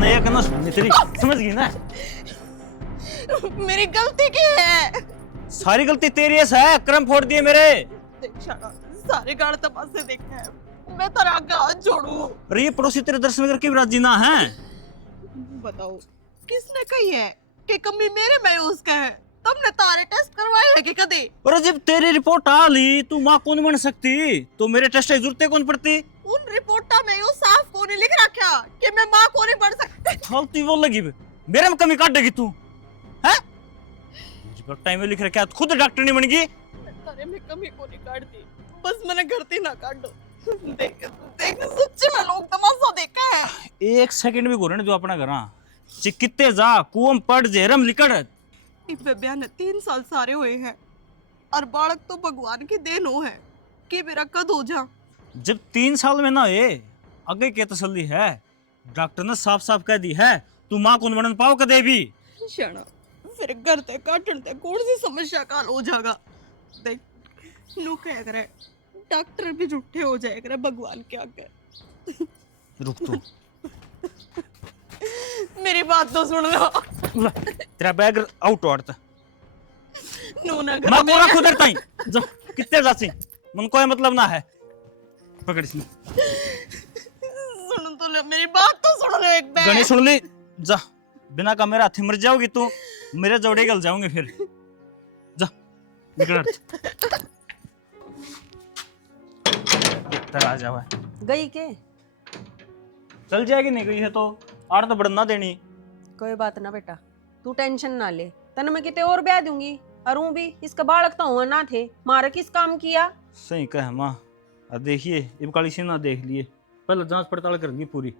मैंने एक ना सुनी तेरी, समझ गई ना? मेरी गलती क्या है? सारी गलती तेरी है, कर्म फोड़ दिए मेरे। देख शाना, सारे गाड़ तमाशे देखे हैं, मैं तेरा आगे हाथ जोड़ू। अरे ये पड़ोसी तेरे दर्शन करके भी राजी ना है। बताओ किसने कही है कि कमी मेरे में उसका है? तुमने तारे टेस्ट करवाए है कि कभी? और जब तेरी रिपोर्ट आ ली, तू माँ कौन बन सकती? तो मेरे टेस्ट की जरूरत कौन पड़ती? उन रिपोर्टा में यू साफ कोनी लिख रखा कि मैं मां को नहीं बन सकती। फालतू वो लगी मेरे में कमी काट देगी तू, हैं? रिपोर्ट टाइम में लिख रखा, खुद डॉक्टर नहीं बन गई। तारे में कमी को नहीं काटती, बस मैंने गलती ना काट दो। देख देख सच्ची में लोग तमाशा देखा है। एक सेकंड भी घूरने जो अपना घर चिकित्ते जा कुओं पड़ जेरम लिकड़। इस ब्याह ने 3 साल सारे हुए हैं और बालक तो भगवान की देन हो है कि मेरा कद हो जा। जब 3 साल में ना हुए, आगे क्या तसल्ली है? डॉक्टर ने साफ साफ कह दी है, तू माँ कौन बनन पाओ कदे भी। शना फिर घर ते काटन ते कौन सी समस्या का हल हो जाएगा? देख नु कह करे डॉक्टर भी झूठे हो जाए करे भगवान के आगे। रुक तू, मेरी बात तो सुन लो। तेरा बैग आउट वार्ता नु ना मैं कोरा खुदर ताई जो कितने जासी मन कोई मतलब ना है। पकड़ इसने, सुन तो ले, मेरी बात तो सुन लो एक बार। गणी सुन ली जा, बिना का मेरा हाथी मर जाओगी तू, मेरे जोड़े गल जाऊंगे फिर। जा निकल आ जावा। गई के? चल जाएगी, नहीं गई है तो आड़ तो बढ़ना देनी। कोई बात ना बेटा, तू टेंशन ना ले, तने मैं किते और ब्याह दूंगी। अरू भी इसका बालक तो हुआ ना थे, मारे किस काम किया? सही कह माँ। अब देखिए इब काली सी ना देख लिए, पहले जांच पड़ताल करेंगी पूरी।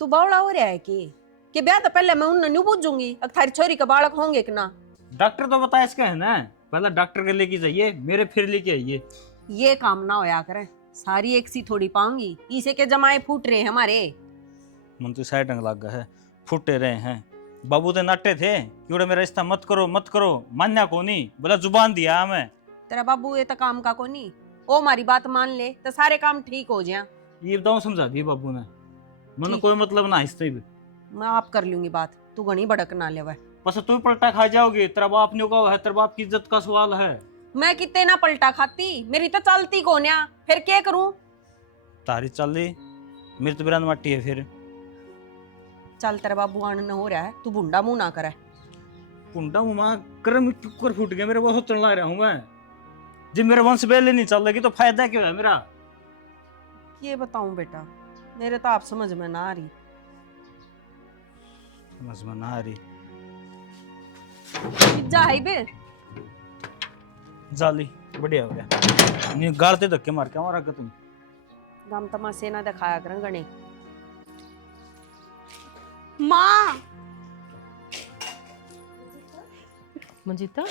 तू बावड़ा हो रहा है कि ब्याह तो पहले मैं उन्हें नहीं पूछूंगी अब थारी छोरी का बालक होंगे कि ना। डॉक्टर तो बताया इसका है ना, पहले डॉक्टर के लेके जाइए, मेरे फिर लेके आइए। ये काम ना होया करे, सारी एक सी थोड़ी पाऊंगी, इसे के जमाए फूट रहे हैं हमारे। मन तो साइड टंग लग गया है, फुटे रहे हैं। बाबू तो नाटे थे कि मेरा रिश्ता मत करो मत करो, मान्या को नहीं बोला, जुबान दिया हमें। तेरा बाबू ये तो काम का को नहीं, ओ हमारी बात मान ले तो सारे काम ठीक हो जाए। ये बताऊं समझा दी बाबू ने, मन कोई मतलब ना इससे भी। मैं आप कर लूंगी बात, तू घनी भड़क ना ले। बस तू पलटा खा जाओगे, तेरा बाप ने कहा है, तेरे बाप की इज्जत का सवाल है। मैं कितने ना पलटा खाती, मेरी तो चलती कोन्या, फिर क्या करूं? तारी चल ली, मेरी तो बिरान माटी है फिर। चल तेरा बाबू आनंद हो रहा है, तू भुंडा मुंह ना करे। कुंडा मुमा कर्म टुकर फूट गया मेरे, बहुत चढ़ रहा हूँ मैं। जब मेरे वंश बेले नहीं चल रही तो फायदा क्या है मेरा? ये बताऊं बेटा, मेरे तो आप समझ में ना आ रही। समझ में ना आ रही। जा है बे, जाली बढ़िया हो गया, नहीं गाड़ते धक्के मार के हमारा तुम। गम तमाशे ना दिखाया कर गणे। माँ मंजिता,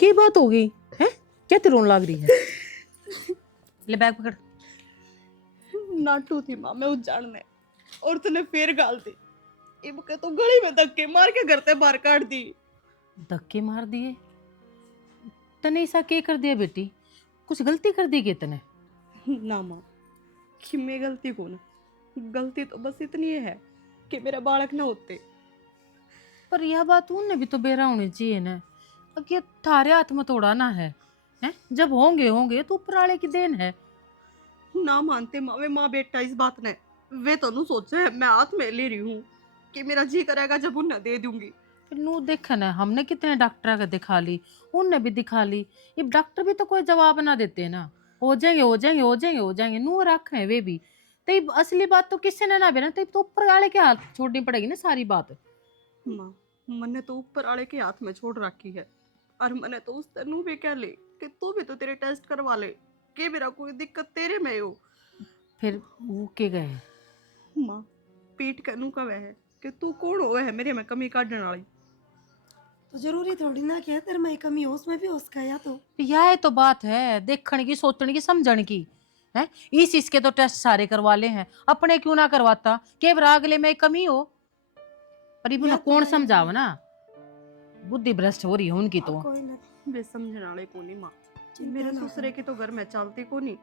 क्या बात हो गई है? क्या तेरे रोन लग रही है? ले बैग पकड़। नाटू थी माँ मैं उजाड़ने, और तूने फिर गाल दी। इब के तो गली में धक्के मार के घर से बाहर काट दी। धक्के मार दिए? तने ऐसा क्या कर दिया बेटी? कुछ गलती कर दी क्या तने? ना माँ, कि मैं गलती को ना, गलती तो बस इतनी है कि मेरा बालक ना होते। पर यह बात उनने भी तो बेरा होनी चाहिए ना, अब ये थारे हाथ में थोड़ा ना है, हैं? जब होंगे होंगे तो ऊपर वाले की देन है। ना मानते माँ, वे माँ बेटा इस बात ने, वे तो नू सोचे है मैं हाथ में ले रही हूँ कि मेरा जी करेगा जब उन्हें दे दूंगी। फिर नू देखा ना, हमने कितने डॉक्टर का दिखा ली, उनने भी दिखा ली, ये डॉक्टर भी तो कोई जवाब ना देते ना, हो जाएंगे हो जाएंगे हो जाएंगे हो जाएंगे, नू रख है वे भी। तो असली बात तो किसी ने ना बेना, तो ऊपर वाले के हाथ छोड़नी पड़ेगी ना सारी बात। माँ मैंने तो ऊपर वाले के हाथ में छोड़ रखी है, और मैंने तो उस तनु भी कह ले कि तू भी तो तेरे टेस्ट करवा ले कि मेरा कोई दिक्कत तेरे में हो। फिर वो के गए? माँ पीठ कनु का वह है कि तू कौन हो है मेरे में कमी काटने वाली। तो जरूरी थोड़ी ना कि तेरे में कमी हो, उसमें भी उसका या तो यह तो बात है देखने की, सोचने की, समझने की है। इस इसके तो टेस्ट सारे करवा ले हैं, अपने क्यों ना करवाता? के अगले में कमी हो, पर इब कौन समझावा ना, बुद्धि भ्रष्ट हो रही है उनकी तो। कोई ना। वे समझने वाले को नहीं माँ, मेरे ससुरे की तो घर में चलती को नहीं,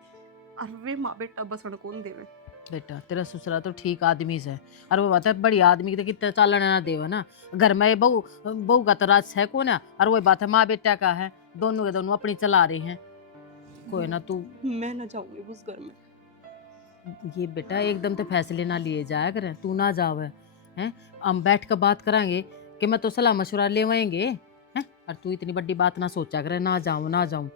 और वे माँ बेटा बसन कौन देवे। बेटा तेरा ससुरा तो ठीक आदमी से, और वो बात है बड़ी आदमी के कितना चालन ना देवा ना। घर में ये बहू बहू का तो राज है कौन है, और वो बात है माँ बेटा का है, दोनों के दोनों अपनी चला रहे हैं। कोई ना तू मैं ना जाऊंगी उस घर में। ये बेटा एकदम तो फैसले ना लिए जाया करें, तू ना जावे हैं। हम बैठ कर बात करांगे कि मैं तो सलाह मशवरा ले आएंगे हैं, और तू इतनी बड़ी बात ना सोचा करे ना जाऊं ना जाऊं।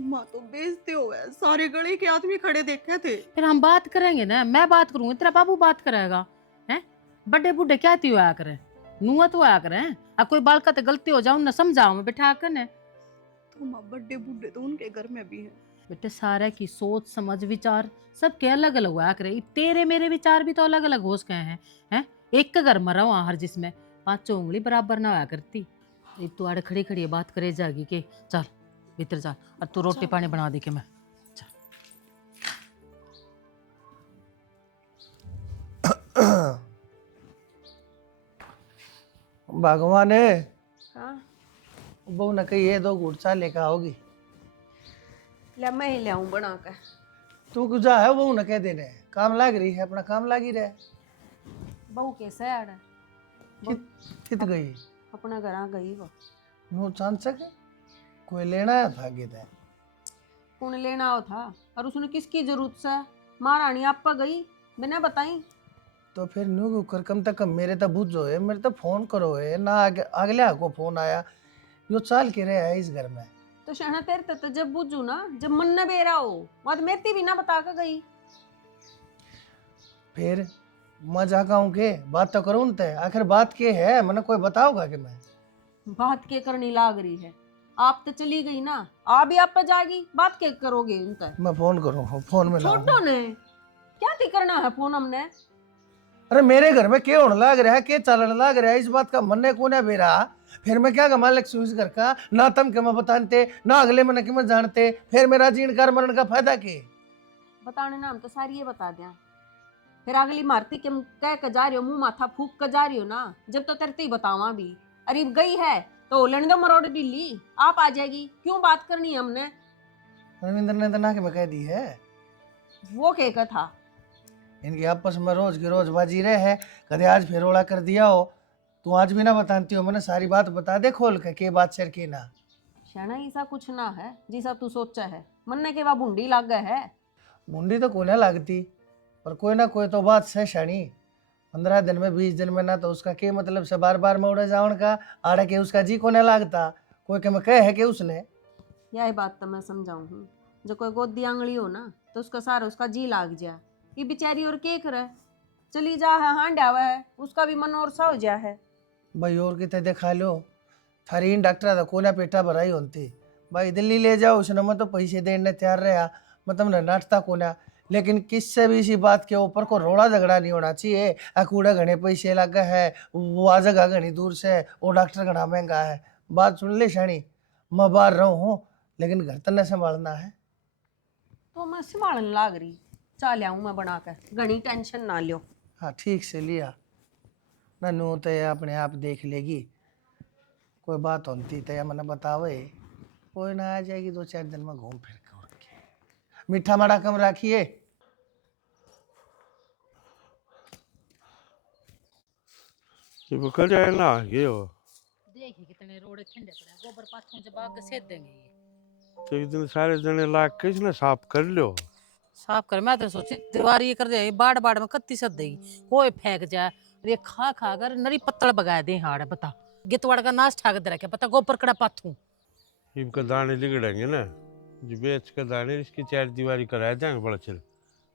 माँ तो बेइज्जती हो गए, सारे गली के आदमी खड़े देखे थे। फिर हम बात करेंगे ना, मैं बात करूंगी तेरा बाबू बात करेगा हैं। बड़े बूढ़े क्या ती होया करे, नुआ तो होया करे। अब कोई बालका तो गलती हो जाऊं ना समझाऊं मैं बिठा कर ने। तो माँ बड़े बूढ़े तो उनके घर में भी हैं। बेटे सारे की सोच समझ विचार सबके अलग अलग हुआ करे। तेरे मेरे विचार भी तो अलग अलग हो गए हैं। एक का घर मरा हुआ हर जिसमें पांचों उंगली बराबर ना होया करती। तू आड़े खड़ी खड़ी बात करे जागी के चल भीतर चल, और तू रोटी पानी बना दे के मैं चल। भगवान है हाँ बहू न कही ये 2 घूट चाय लेकर आओगी। ले मैं ही ले आऊं बना कर। तू क्यों जा है बहू न कह देने, काम लाग रही है, अपना काम लागी रहे। बहू कैसे है आड़ा? कित गई अपना घर आ गई वो। नो चांद सके कोई लेना है था गीता। कौन लेना हो था, और उसने किसकी जरूरत से? महारानी आपा गई बिना बताई। तो फिर न्यू कर कम तक मेरे तो बुझो है, मेरे तो फोन करो है ना, आगे अगले को फोन आया यो चाल के रहे है इस घर में। तो शहना तेरे तो जब बुझू ना, जब मन न बेरा हो बात मेरी भी ना बता कर गई। फिर मैं जागा हूँ के बात तो करूँ ते, आखिर बात के है मैंने कोई बताओगा कि मैं बात के करनी लाग रही है। आप तो चली गई ना, आप भी आप पे जागी, बात के करोगे उनका? मैं फोन करूँ फोन में लाऊं। छोटो ने क्या थी करना है फोन हमने? अरे मेरे घर में क्या होने लग रहा है, क्या चलन लग रहा है, इस बात का मन को ना बेरा। फिर मैं क्या कमा लग इस घर का, ना तुम के मैं बताते ना अगले मन के मैं जानते, फिर मेरा जीणकार मरण का फायदा के? बताने ना हम तो सारी ये बता दिया। फिर अगली मारती के कह कर जा रही हो, मुंह माथा फूक कर जा रही हो ना, जब तो तेरे ही बतावा भी। अरे गई है तो लेने दो मरोड़ दिल्ली, आप आ जाएगी, क्यों बात करनी है हमने? रविंद्र ने तो ना के मैं कह दी है। वो कह था इनकी आपस में रोज की रोज बाजी रहे है, कदे आज फिर रोड़ा कर दिया हो। तू आज भी ना बताती हो, मैंने सारी बात बता दे खोल के बात शेयर की ना। शाना ऐसा कुछ ना है जिसा तू सोचा है, मन के वह भूंडी लाग गए है। मुंडी तो कोने लगती, पर कोई ना कोई तो बात से शानी। 15 दिन में 20 दिन में ना, तो उसका क्या मतलब से बार बार मोड़े जावन का, आड़े के उसका जी कोने लगता। कोई के मैं कहे है कि उसने यही बात तो मैं समझाऊं हूँ। जो कोई गोदी आंगली हो ना, तो उसका सारा उसका जी लाग जाए। ये बेचारी और के करे, चली जा है हांडा हुआ है, उसका भी मन और सा हो जा है। भाई और कितने दिखा लो, थारी इन डॉक्टर था कोना पेटा भराई होती। भाई दिल्ली ले जाओ, उसने मैं तो पैसे देने तैयार रहा, मैं तुमने नाटता कोना। लेकिन किससे भी इसी बात के ऊपर को रोड़ा झगड़ा नहीं होना चाहिए। अकूड़ा घने पैसे लगा है, वो आ जगह घनी दूर से, वो डॉक्टर घना महंगा है। बात सुन ले शानी, मैं बाहर रहूँ हूँ, लेकिन घर तने संभालना है। तो मैं संभालने लाग रही, चल आऊँ मैं बनाकर, घनी टेंशन ना लियो। हाँ ठीक से लिया, ननू तो ये अपने आप देख लेगी। कोई बात होती तो या मैंने बतावे, कोई ना आ जाएगी 2-4 दिन में घूम फिर के। मीठा माड़ा कम रखिए। ये कल जाए ना ये हो देखिए कितने रोड़े ठंडे पड़े, गोबर पाथों से बाग सेद देंगे ये। तो एक दिन सारे जने लाग के इसने साफ कर लो। साफ कर, मैं तो सोची दीवार ये कर दे, बाड़ बाड़ में कत्ती सद देगी, कोई फेंक जाए। ये खा खा कर नरी पत्तल बगाए दे हाड़ बता, गितवाड़ का नाश ठाक दे रखे पता गोबर कड़ा पाथू। इनका दाने लिगड़ेंगे ना, जो बेच के दाने इसकी 4 दीवारी कराया जाएंगे बड़ा चल,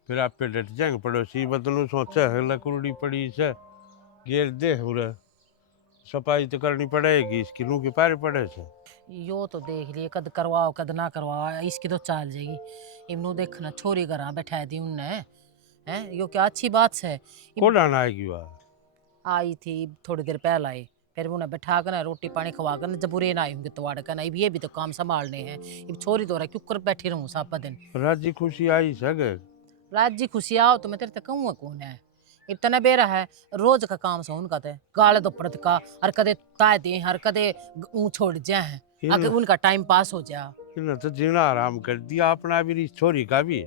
फिर आप पे डट जाएंगे पड़ोसी। बदलू सोचा है लकड़ी पड़ी से घेर दे पूरा, सफाई तो करनी पड़ेगी इसकी, लू के पारे पड़े से। यो तो देख लिए कद करवाओ कद ना करवाओ, इसकी तो चाल जाएगी। इमनू देखना छोरी घर बैठा दी उनने हैं, यो क्या अच्छी बात से। कौन आना आएगी वह? आई थी थोड़ी देर पहले आई, फिर उन्हें बैठा कर रोटी पानी खवा कर जब बुरे ना आई होंगे तो कर नहीं, ये भी तो काम संभालने हैं। अब छोरी तो रहा क्यों कर बैठी रहूँ सापा दिन। राजी खुशी आई सगे राजी खुशी आओ तो मैं तेरे तक कहूँ कौन है। इतना बेरा है रोज का काम से उनका ते गाले दो पड़त का, हर कदे ताय दे हर कदे ऊँ छोड़ जाए, आगे उनका टाइम पास हो जा। इन्हें तो जीना आराम कर दिया अपना भी, छोरी का भी।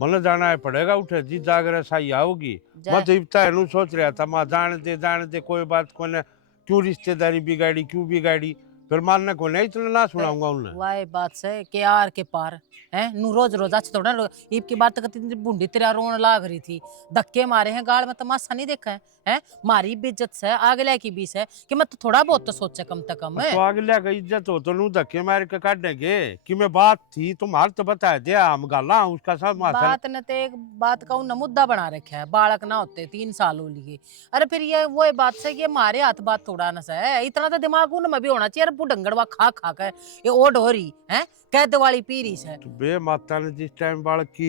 मतलब जाना है पड़ेगा उठे जी जागर सही आओगी। मैं तो इतना नु सोच रहा था माँ जाने दे कोई बात को ने क्यों रिश्तेदारी बिगाड़ी क्यों बिगाड़ी फिर मानने को नहीं इतना ना सुनाऊंगा उन्हें। वाह बात से के आर के पार हैं नु रोज रोज अच्छे थोड़ा ईब की बात करती बूढ़ी तेरा रोन लाग रही थी धक्के मारे हैं गाल में तमाशा नहीं देखा है हैं मारी भी इज्जत से आगले की भी है कि मैं तो थोड़ा बहुत तो सोचे कम से कम तो अगले का इज्जत हो तो नु धक्के मार के काटेंगे कि मैं बात थी तुम्हारे तो बता दे हम गाला उसका सब बात ने तो एक बात का उन्हें मुद्दा बना रखा है बालक ना होते 3 साल हो लिए। अरे फिर ये वो बात से ये मारे हाथ बात थोड़ा ना है इतना तो दिमाग उनमें भी होना चाहिए। अरे डंगड़वा खा खा कर ये ओड हो रही है कैद वाली पीरी से तो बे माता ने जिस टाइम बालक की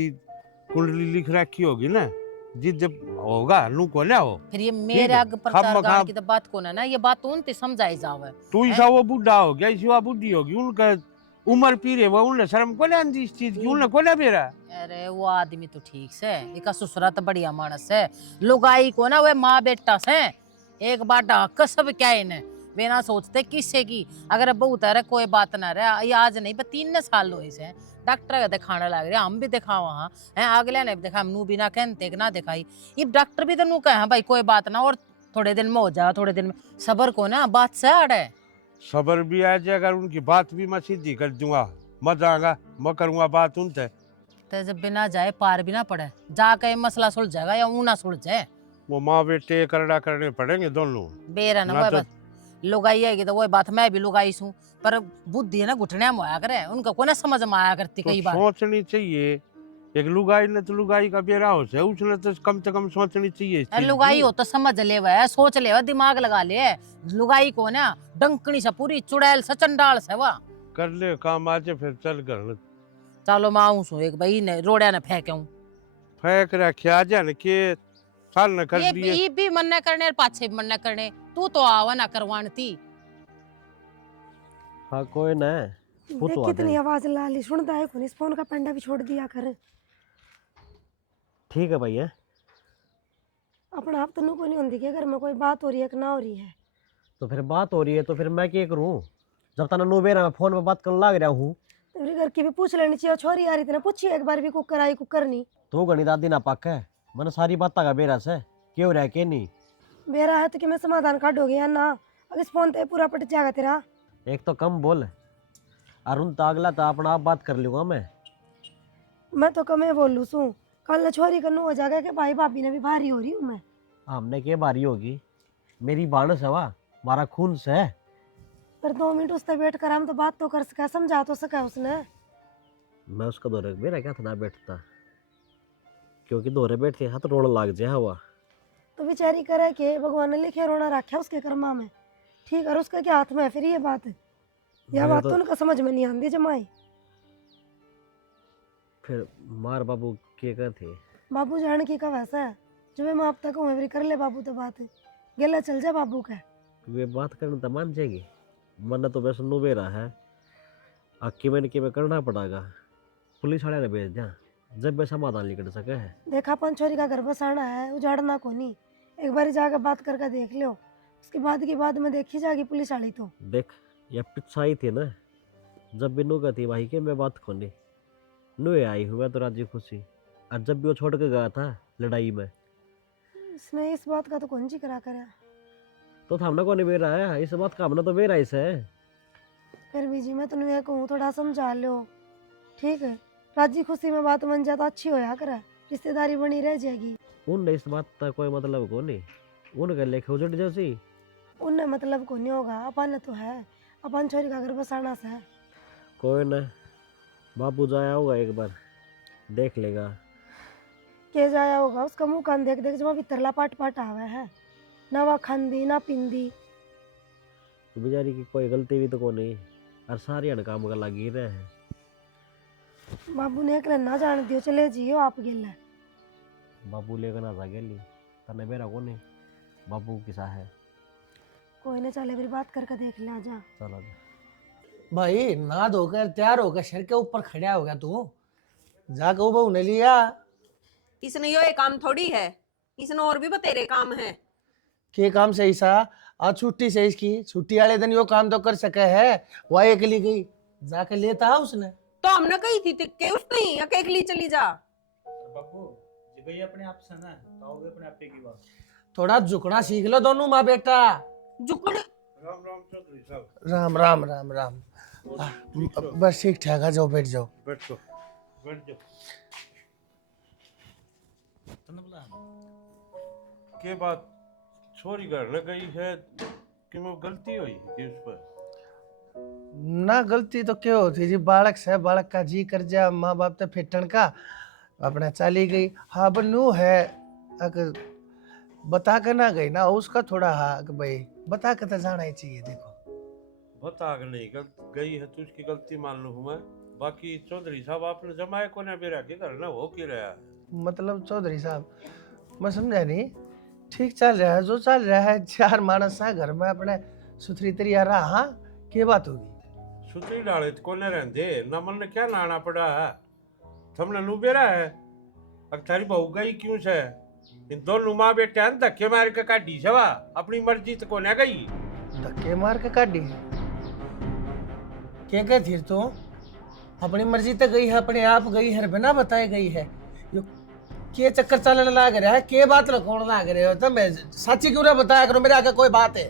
कुंडली लिख रखी होगी ना जिद होगा नु को ना हो फिर ये मेरे आगे प्रचार गाने की तो बात को ना ये बात उनते समझाई जावे। तू ऐसा वो बुढ़ा हो गया इसी वो बुढ़ी होगी उनका उम्र पीरे वो उन्हें शर्म को नहीं आती इस चीज की उन्हें को ना बेरा। अरे वो आदमी तो ठीक से एक ससुरा तो बढ़िया मानस है लुगाई को ना वे माँ बेटा से एक बार डाक सब क्या इन्हें बिना सोचते किससे की अगर बहुत है कोई बात ना रहे ये आज नहीं पर 3 साल हुए से डॉक्टर का दिखाने लग रहे हम भी दिखा वहाँ है अगले ने भी दिखा नू बिना कहते ना दिखाई ये डॉक्टर भी तो नू कहे भाई कोई बात ना और थोड़े दिन में हो जाए थोड़े दिन में सबर को ना बात से अड़े सबर भी आ जाए अगर उनकी बात भी मैं सीधी कर दूंगा मजा आएगा मैं करूंगा बात उनसे तो जब बिना जाए पार भी ना पड़े जाके मसला सुलझ जाएगा या ऊना सुलझ जाए वो माँ बेटे करड़ा करने पड़ेंगे दोनों बेरा ना वो बात लुगाई है तो वही बात मैं भी लुगाई हूँ पर बुद्धि है ना घुटने में आया करे उनका कोई ना समझ में आया करती तो कई बार सोचनी चाहिए एक लुगाई ने तो लुगाई का बेरा हो से उसने तो कम से कम सोचनी चाहिए इस चीज लुगाई की। हो तो समझ ले वह सोच ले वह दिमाग लगा ले लुगाई को ना डंकनी से पूरी चुड़ैल से चंडाल से वह कर ले काम आज फिर चल कर चलो मैं आऊं सु एक भाई ने रोड़िया ने फेंकूं फेंक रखे जान के साल न कर ये दिए भी मन न करने और पाछे भी मन न करने तू तो आवा ना करवानती। हाँ कोई ना वो देख तो कितनी आवाज ला ली सुनता है कौन इस फोन का पंडा भी छोड़ दिया कर ठीक है भैया अपना आप तनु को नहीं होती कि अगर में कोई बात हो रही है कि ना हो रही है तो फिर बात हो रही है तो फिर मैं क्या करूँ जब तक नो बेरा मैं फोन पे बात करने लग रहा हूँ तो मेरे घर की भी पूछ लेनी चाहिए छोरी आ रही थी ना पूछी एक बार भी कुकर आई कुकर नहीं तो गणी दादी ना पाक है मैंने सारी बात का बेरा से क्यों रह के नहीं बेरा है तो कि मैं समाधान काटोगे या ना अब इस फोन पे पूरा पट जाएगा तेरा एक तो कम बोल अरुण तो अगला तो अपना आप बात कर लूँगा मैं तो कमे बोलूँ सू कल छोरी कन्नू हो जाएगा कि भाई भाभी ने भी भारी हो रही हूँ मैं हमने क्या बारी होगी मेरी बाणस है वाह मारा खून से है पर 2 मिनट उससे बैठ कर हम तो बात तो कर सका समझा तो सका उसने मैं उसका दौरे मेरा क्या था ना बैठता क्योंकि दौरे बैठते हाथ रोड लाग जाए हुआ तो बेचारी करे कि भगवान ने लिखे रोना रखा उसके कर्मा में ठीक है उसका क्या हाथ में है फिर ये बात यह बात तो उनका समझ में नहीं आती जमाई फिर मार बाबू के थे बाबू जान की का वैसा है जो मैं आप तक हूँ कर ले बाबू तो बात गेला चल जा बाबू का वे बात करने तो मान जाएगी मन तो वैसे नो बेरा है अक्की मैंने कि करना पड़ेगा पुलिस वाले ने भेज दिया जब वे समाधान निकल सके है देखा अपन छोरी का घर बसाना है उजाड़ना को नहीं एक बार जाकर बात करके देख लो उसके बाद की बात में देखी जाएगी पुलिस वाली तो देख ये पिछा ही थी ना जब भी नु थी भाई के मैं बात खोनी नु आई हूँ मैं तो राजी खुशी और जब भी वो छोड़ के गया था लड़ाई में इसने इस बात का तो कौन जी करा कर तो हमने को नहीं बेरा है इस बात का हमने तो बेरा इसे है फिर भी जी मैं तुम ये कहूँ थोड़ा समझा लो ठीक है राजी खुशी में बात बन जाए तो अच्छी होया करे रिश्तेदारी बनी रह जाएगी उन इस बात का कोई मतलब को नहीं उनके लेखे उजड़ जैसी उनने मतलब को नहीं होगा अपन तो है अपन छोरी का घर बसाना से है कोई ना बाबू जाया होगा एक बार देख लेगा के जाया होगा उसका मुंह कान देख देख जब भीतरला पाट पाट आवे है ना वह खांदी ना पिंदी बेचारी की कोई गलती भी तो को नहीं और सारी अन काम का लगी रहे हैं बाबू ने एक ना जान दियो चले जियो आप गेला बाबू लेकर ना जा गेली तने मेरा को नहीं बाबू किसा है कोई ना चले फिर बात करके देख ले जा चलो भाई ना धोकर तैयार होकर सर के ऊपर खड़ा हो गया तू जाकर वो बहू ने लिया इसने यो एक काम थोड़ी है इसने और भी बतेरे काम है के काम से ऐसा आज छुट्टी से इसकी छुट्टी वाले दिन यो काम तो कर सके है वह अकेली गई जाके लेता है उसने तो हमने कही थी कि उसने ही अकेली चली जा बापू जी गई अपने आप से ना तो आओगे अपने आप की बात। थोड़ा झुकना सीख लो दोनों माँ बेटा। जुकड़ राम राम चौधरी साहब। राम राम राम राम। बस ठीक ठाक आ जाओ, बैठ जाओ। बैठो, बैठ जाओ। तने बुला के बात छोरी घर न गई है कि वो गलती हुई है कि उस पर? ना गलती तो क्या होती जी, बालक से बालक का जी कर जा माँ बाप तो फिटन का अपना चली गई। हाँ बनू है अगर बता कर ना गई ना उसका थोड़ा हाँ कि भाई बता कर तो जाना ही चाहिए। देखो बता के नहीं गई है तो उसकी गलती मान लूँ मैं। बाकी चौधरी साहब आपने जमाए को ना बेरा के घर ना हो के रहा है। मतलब चौधरी साहब मैं समझा नहीं, ठीक चल रहा है जो चल रहा है। 4 मानस है घर में अपने सुथरी तरिया रहा। हाँ क्या बात होगी? सुतरी डाले तो कोने रहते ना मन ने क्या लाना पड़ा है। थमने नू बेरा है अब थारी बहू गई क्यों से? इन दोनों माँ बेटे हैं धक्के मार के काटी सवा अपनी मर्जी तो कोने गई। धक्के मार के काटी क्या क्या थी तो अपनी मर्जी तक गई है, अपने आप गई है, बिना बताए गई है। यो के चक्कर चलने लग रहा है, के बात लकोण लग रहे हो? तो मैं सच्ची क्यों ना बताया करो, मेरे आगे कोई बात है?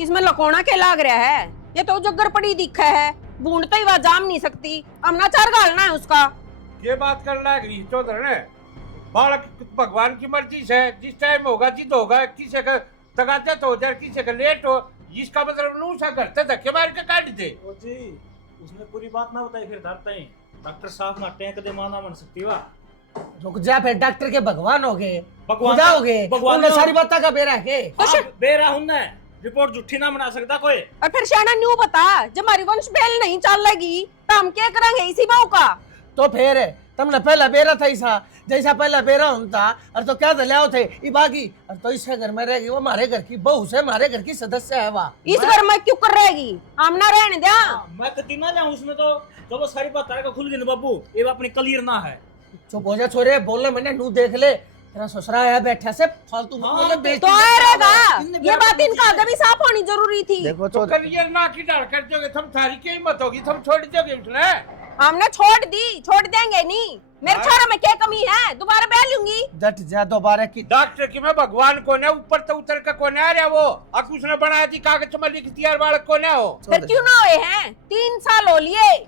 इसमें लकोना के लाग रहा है? ये तो जग्गर पड़ी दिखा है, बूंदते ही वह जाम नहीं सकती। हमना चार गालना है उसका। ये बात कर लग रही चौधरी ने। बालक भगवान की मर्जी से जिस टाइम होगा जिद होगा, किसी का तगाते तो हो जाए किसी का लेट हो, इसका मतलब नू सा करते धक्के मार के काट दे। ओ जी उसने पूरी बात ना बताई फिर धरते ही डॉक्टर साहब ना टैंक दे माना मन सकती वा। रुक जा, फिर डॉक्टर के भगवान हो गए, भगवान खुदा हो गए, भगवान उन्हें हो- सारी बात का बेरा के। बेरा हुन्ने रिपोर्ट झूठी ना बना सकता कोई। और फिर शाना न्यू बता, जब हमारी वंश बेल नहीं चल लगी तो हम क्या करेंगे इसी बहू का? तो फिर तुमने पहला बेरा था ऐसा जैसा पहला बेरा होता और तो क्या दलियाओ थे ये बागी और तो इसके घर में रहेगी। वो हमारे घर की बहू से हमारे घर की सदस्य है। वाह इस घर में क्यों कर रहेगी? हम ना रहने दिया। मैं कति ना जाऊं उसमें तो चलो सारी बात तारे का खुल गई ना बाबू, ये अपनी क्लियर ना है। चुप हो जा छोरे, बोलने मैंने नू देख ले तेरा ससुरा है बैठा से फालतू हाँ, मतलब तो बेइज्जती आएगा, ये बात इनका आगे भी साफ होनी जरूरी थी। देखो तो करियर ना की डाल कर दोगे तुम, थारी क्या हिम्मत होगी तुम छोड़ दोगे उसने? हमने छोड़ दी, छोड़ देंगे नहीं। मेरे छोरे में क्या कमी है? दोबारा ब्याह लूंगी। जट जा दोबारा की। डॉक्टर की मैं भगवान को ने ऊपर तो उतर का कोने आ रहा वो अब उसने बनाया थी कागज में लिख दिया बालक को ने हो। फिर क्यों ना हुए हैं? 3 साल हो लिए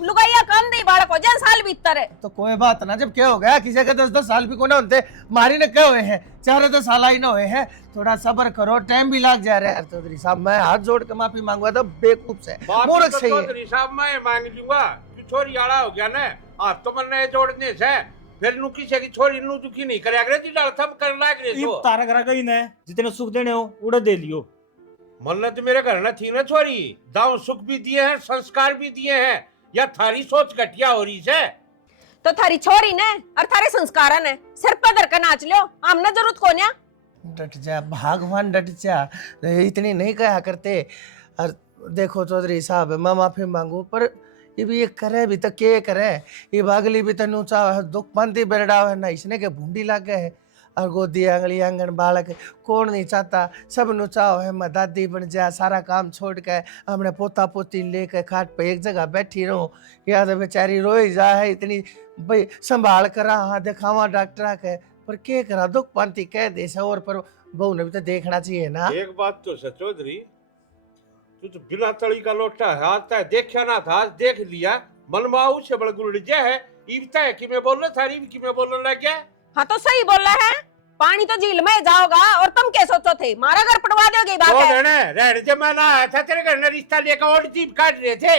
लुगाइया कम दे बालक हो जाए साल भीतर। तो कोई बात ना, जब क्या हो गया किसी का 10-10 साल भी को ना होते, मारी ने क्या हुए हैं 4-10 साल ही ना हुए हैं। थोड़ा सब्र करो, टाइम भी लग जा रहा है। चौधरी साहब मैं हाथ जोड़ के माफी मांगवा था बेवकूफ से, मूर्ख तो से ही है। चौधरी साहब मैं मांग लूंगा कि छोरी आड़ा हो गया ना आप तो मन ने जोड़ने से फिर नु किसी की छोरी नु दुखी नहीं करे अगर जी डाल थम कर लाग रे ई तो तारा घर गई ने जितने सुख देने हो उड़े दे लियो। मन ने तो मेरे घर ना थी ना छोरी, दाव सुख भी दिए हैं संस्कार भी दिए हैं, या थारी सोच घटिया हो रही है? तो थारी छोरी ने और थारे संस्कार ने सिर पर धर कर नाच लियो, हमने जरूरत को न्या। डट जा भगवान, डट जा, इतनी नहीं कहा करते। और देखो चौधरी साहब मैं माफी मांगू पर ये भी ये करे भी तो क्या करे, ये बागली भी तो नूचा दुख पंथी बेरड़ा है ना, इसने के भूंडी लाग गए है। और गोदी आंगली आंगन बालक कौन नहीं चाहता, सब नुचाओ है मैं दादी बन जा, सारा काम छोड़ के हमने पोता पोती लेकर खाट पे एक जगह बैठी रहूं। या तो बेचारी रोई जा है इतनी भाई संभाल कर हाँ दिखावा डॉक्टर के, पर क्या करा दुख पंथी कह दे से। और पर बहू ने भी तो देखना चाहिए ना। एक बात तो सच चौधरी, तू तो बिना तड़ी का लोटा है आज तक देखा ना था, आज देख लिया मन माऊ से बड़ा गुड़ जा है। इबता है कि मैं बोल रहा थारी कि मैं बोलने लग गया। हाँ तो सही बोल रहा है, पानी तो झील में जाओगा और तुम क्या सोचो थे मारा घर पटवा दोगे? बात है रहने जब मैं ना आया था तेरे घर में रिश्ता लेकर और जीप काट रहे थे,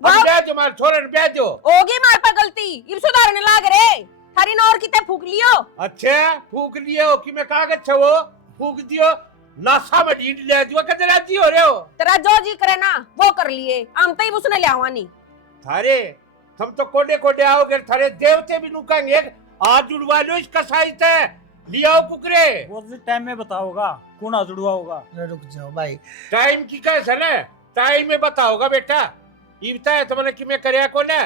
वाह। अब ब्याह जो मार छोड़न ब्याह जो। होगी मार पर गलती, इब सुधारने लाग रे। थारी नौर किते फूक लियो। अच्छा फूक लिए हो कि मैं कागज छे वो फूक दियो नासा में ढींढ ले दियो कदे राजी हो रहे हो? तेरा जो जी करे ना वो कर लिए, हम तो ही उसने लियावा नहीं। थारे तुम तो कोडे कोडे आओगे, थारे देवते भी नुकाएंगे। आज जुड़वा लो इसका साहित्य लियाओ कुकरे। वो भी टाइम में बताओगा कौन आ जुड़वा होगा। रुक जाओ भाई, टाइम की कैसे ना टाइम में बताओगा बेटा। इबता है तुमने कि मैं करया को ना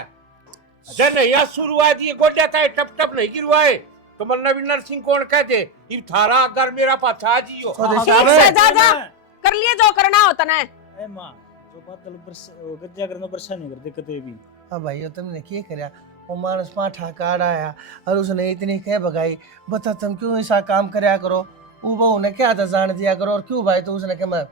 जन या शुरुआत ये गोड्या था टप टप नहीं गिरवाए तो मन भी नरसिंह कौन कहते इब थारा अगर मेरा पाछा जियो। चौधरी हाँ, साहब ठीक से हाँ, जा जा हाँ। कर लिए जो करना होता ना। ए मां जो बात गज्जा करना परेशानी कर दिक्कत है भी। हाँ भाई तुमने क्या करया वो मानस पाठा काट आया और उसने इतनी कह भगाई, बता तुम क्यों ऐसा काम करया करो, वो बहू ने क्या था जान दिया करो, और क्यों भाई तो उसने कहा मैं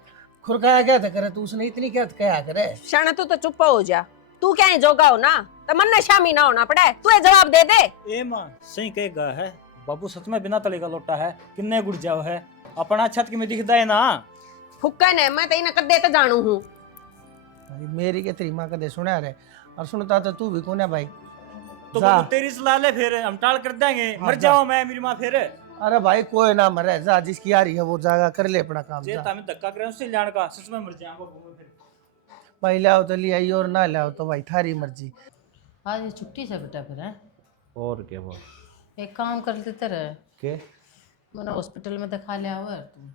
खुरकाया क्या था करे, तो उसने इतनी क्या कहा करे। शाना तू तो चुप हो जा, तू क्या जोगा हो ना, तो मन ने शामी ना होना पड़े, तू ये जवाब दे दे। ए मां सही कहेगा है, बाबू सच में बिना तले का लोटा है, किन्ने गुड़ जाओ है, अपना छत की में दिखता है ना। फुक्का ने मैं तेरी कदे तो जानू हूँ। भाई मेरी के तेरी माँ कदे सुना रे, और सुनता तो तू भी कौन है भाई। तो जा। बाबू तेरी सलाह ले, फिर हम टाल कर देंगे, हाँ, मर जा। जाओ मैं मेरी माँ फिर। अरे भाई कोई ना मरे, जा जिसकी आ रही है वो जागा कर ले अपना काम। जे जा। तामे धक्का करे उससे जान का, सच में मर जाऊंगा बाबू फिर। भाई लाओ तो ले आई, और ना लाओ तो भाई थारी मर्जी। आज ये छुट्टी से बेटा फिर है, और क्या वो एक काम कर देते रहे, के मैंने हॉस्पिटल में दिखा लिया हुआ है तुम।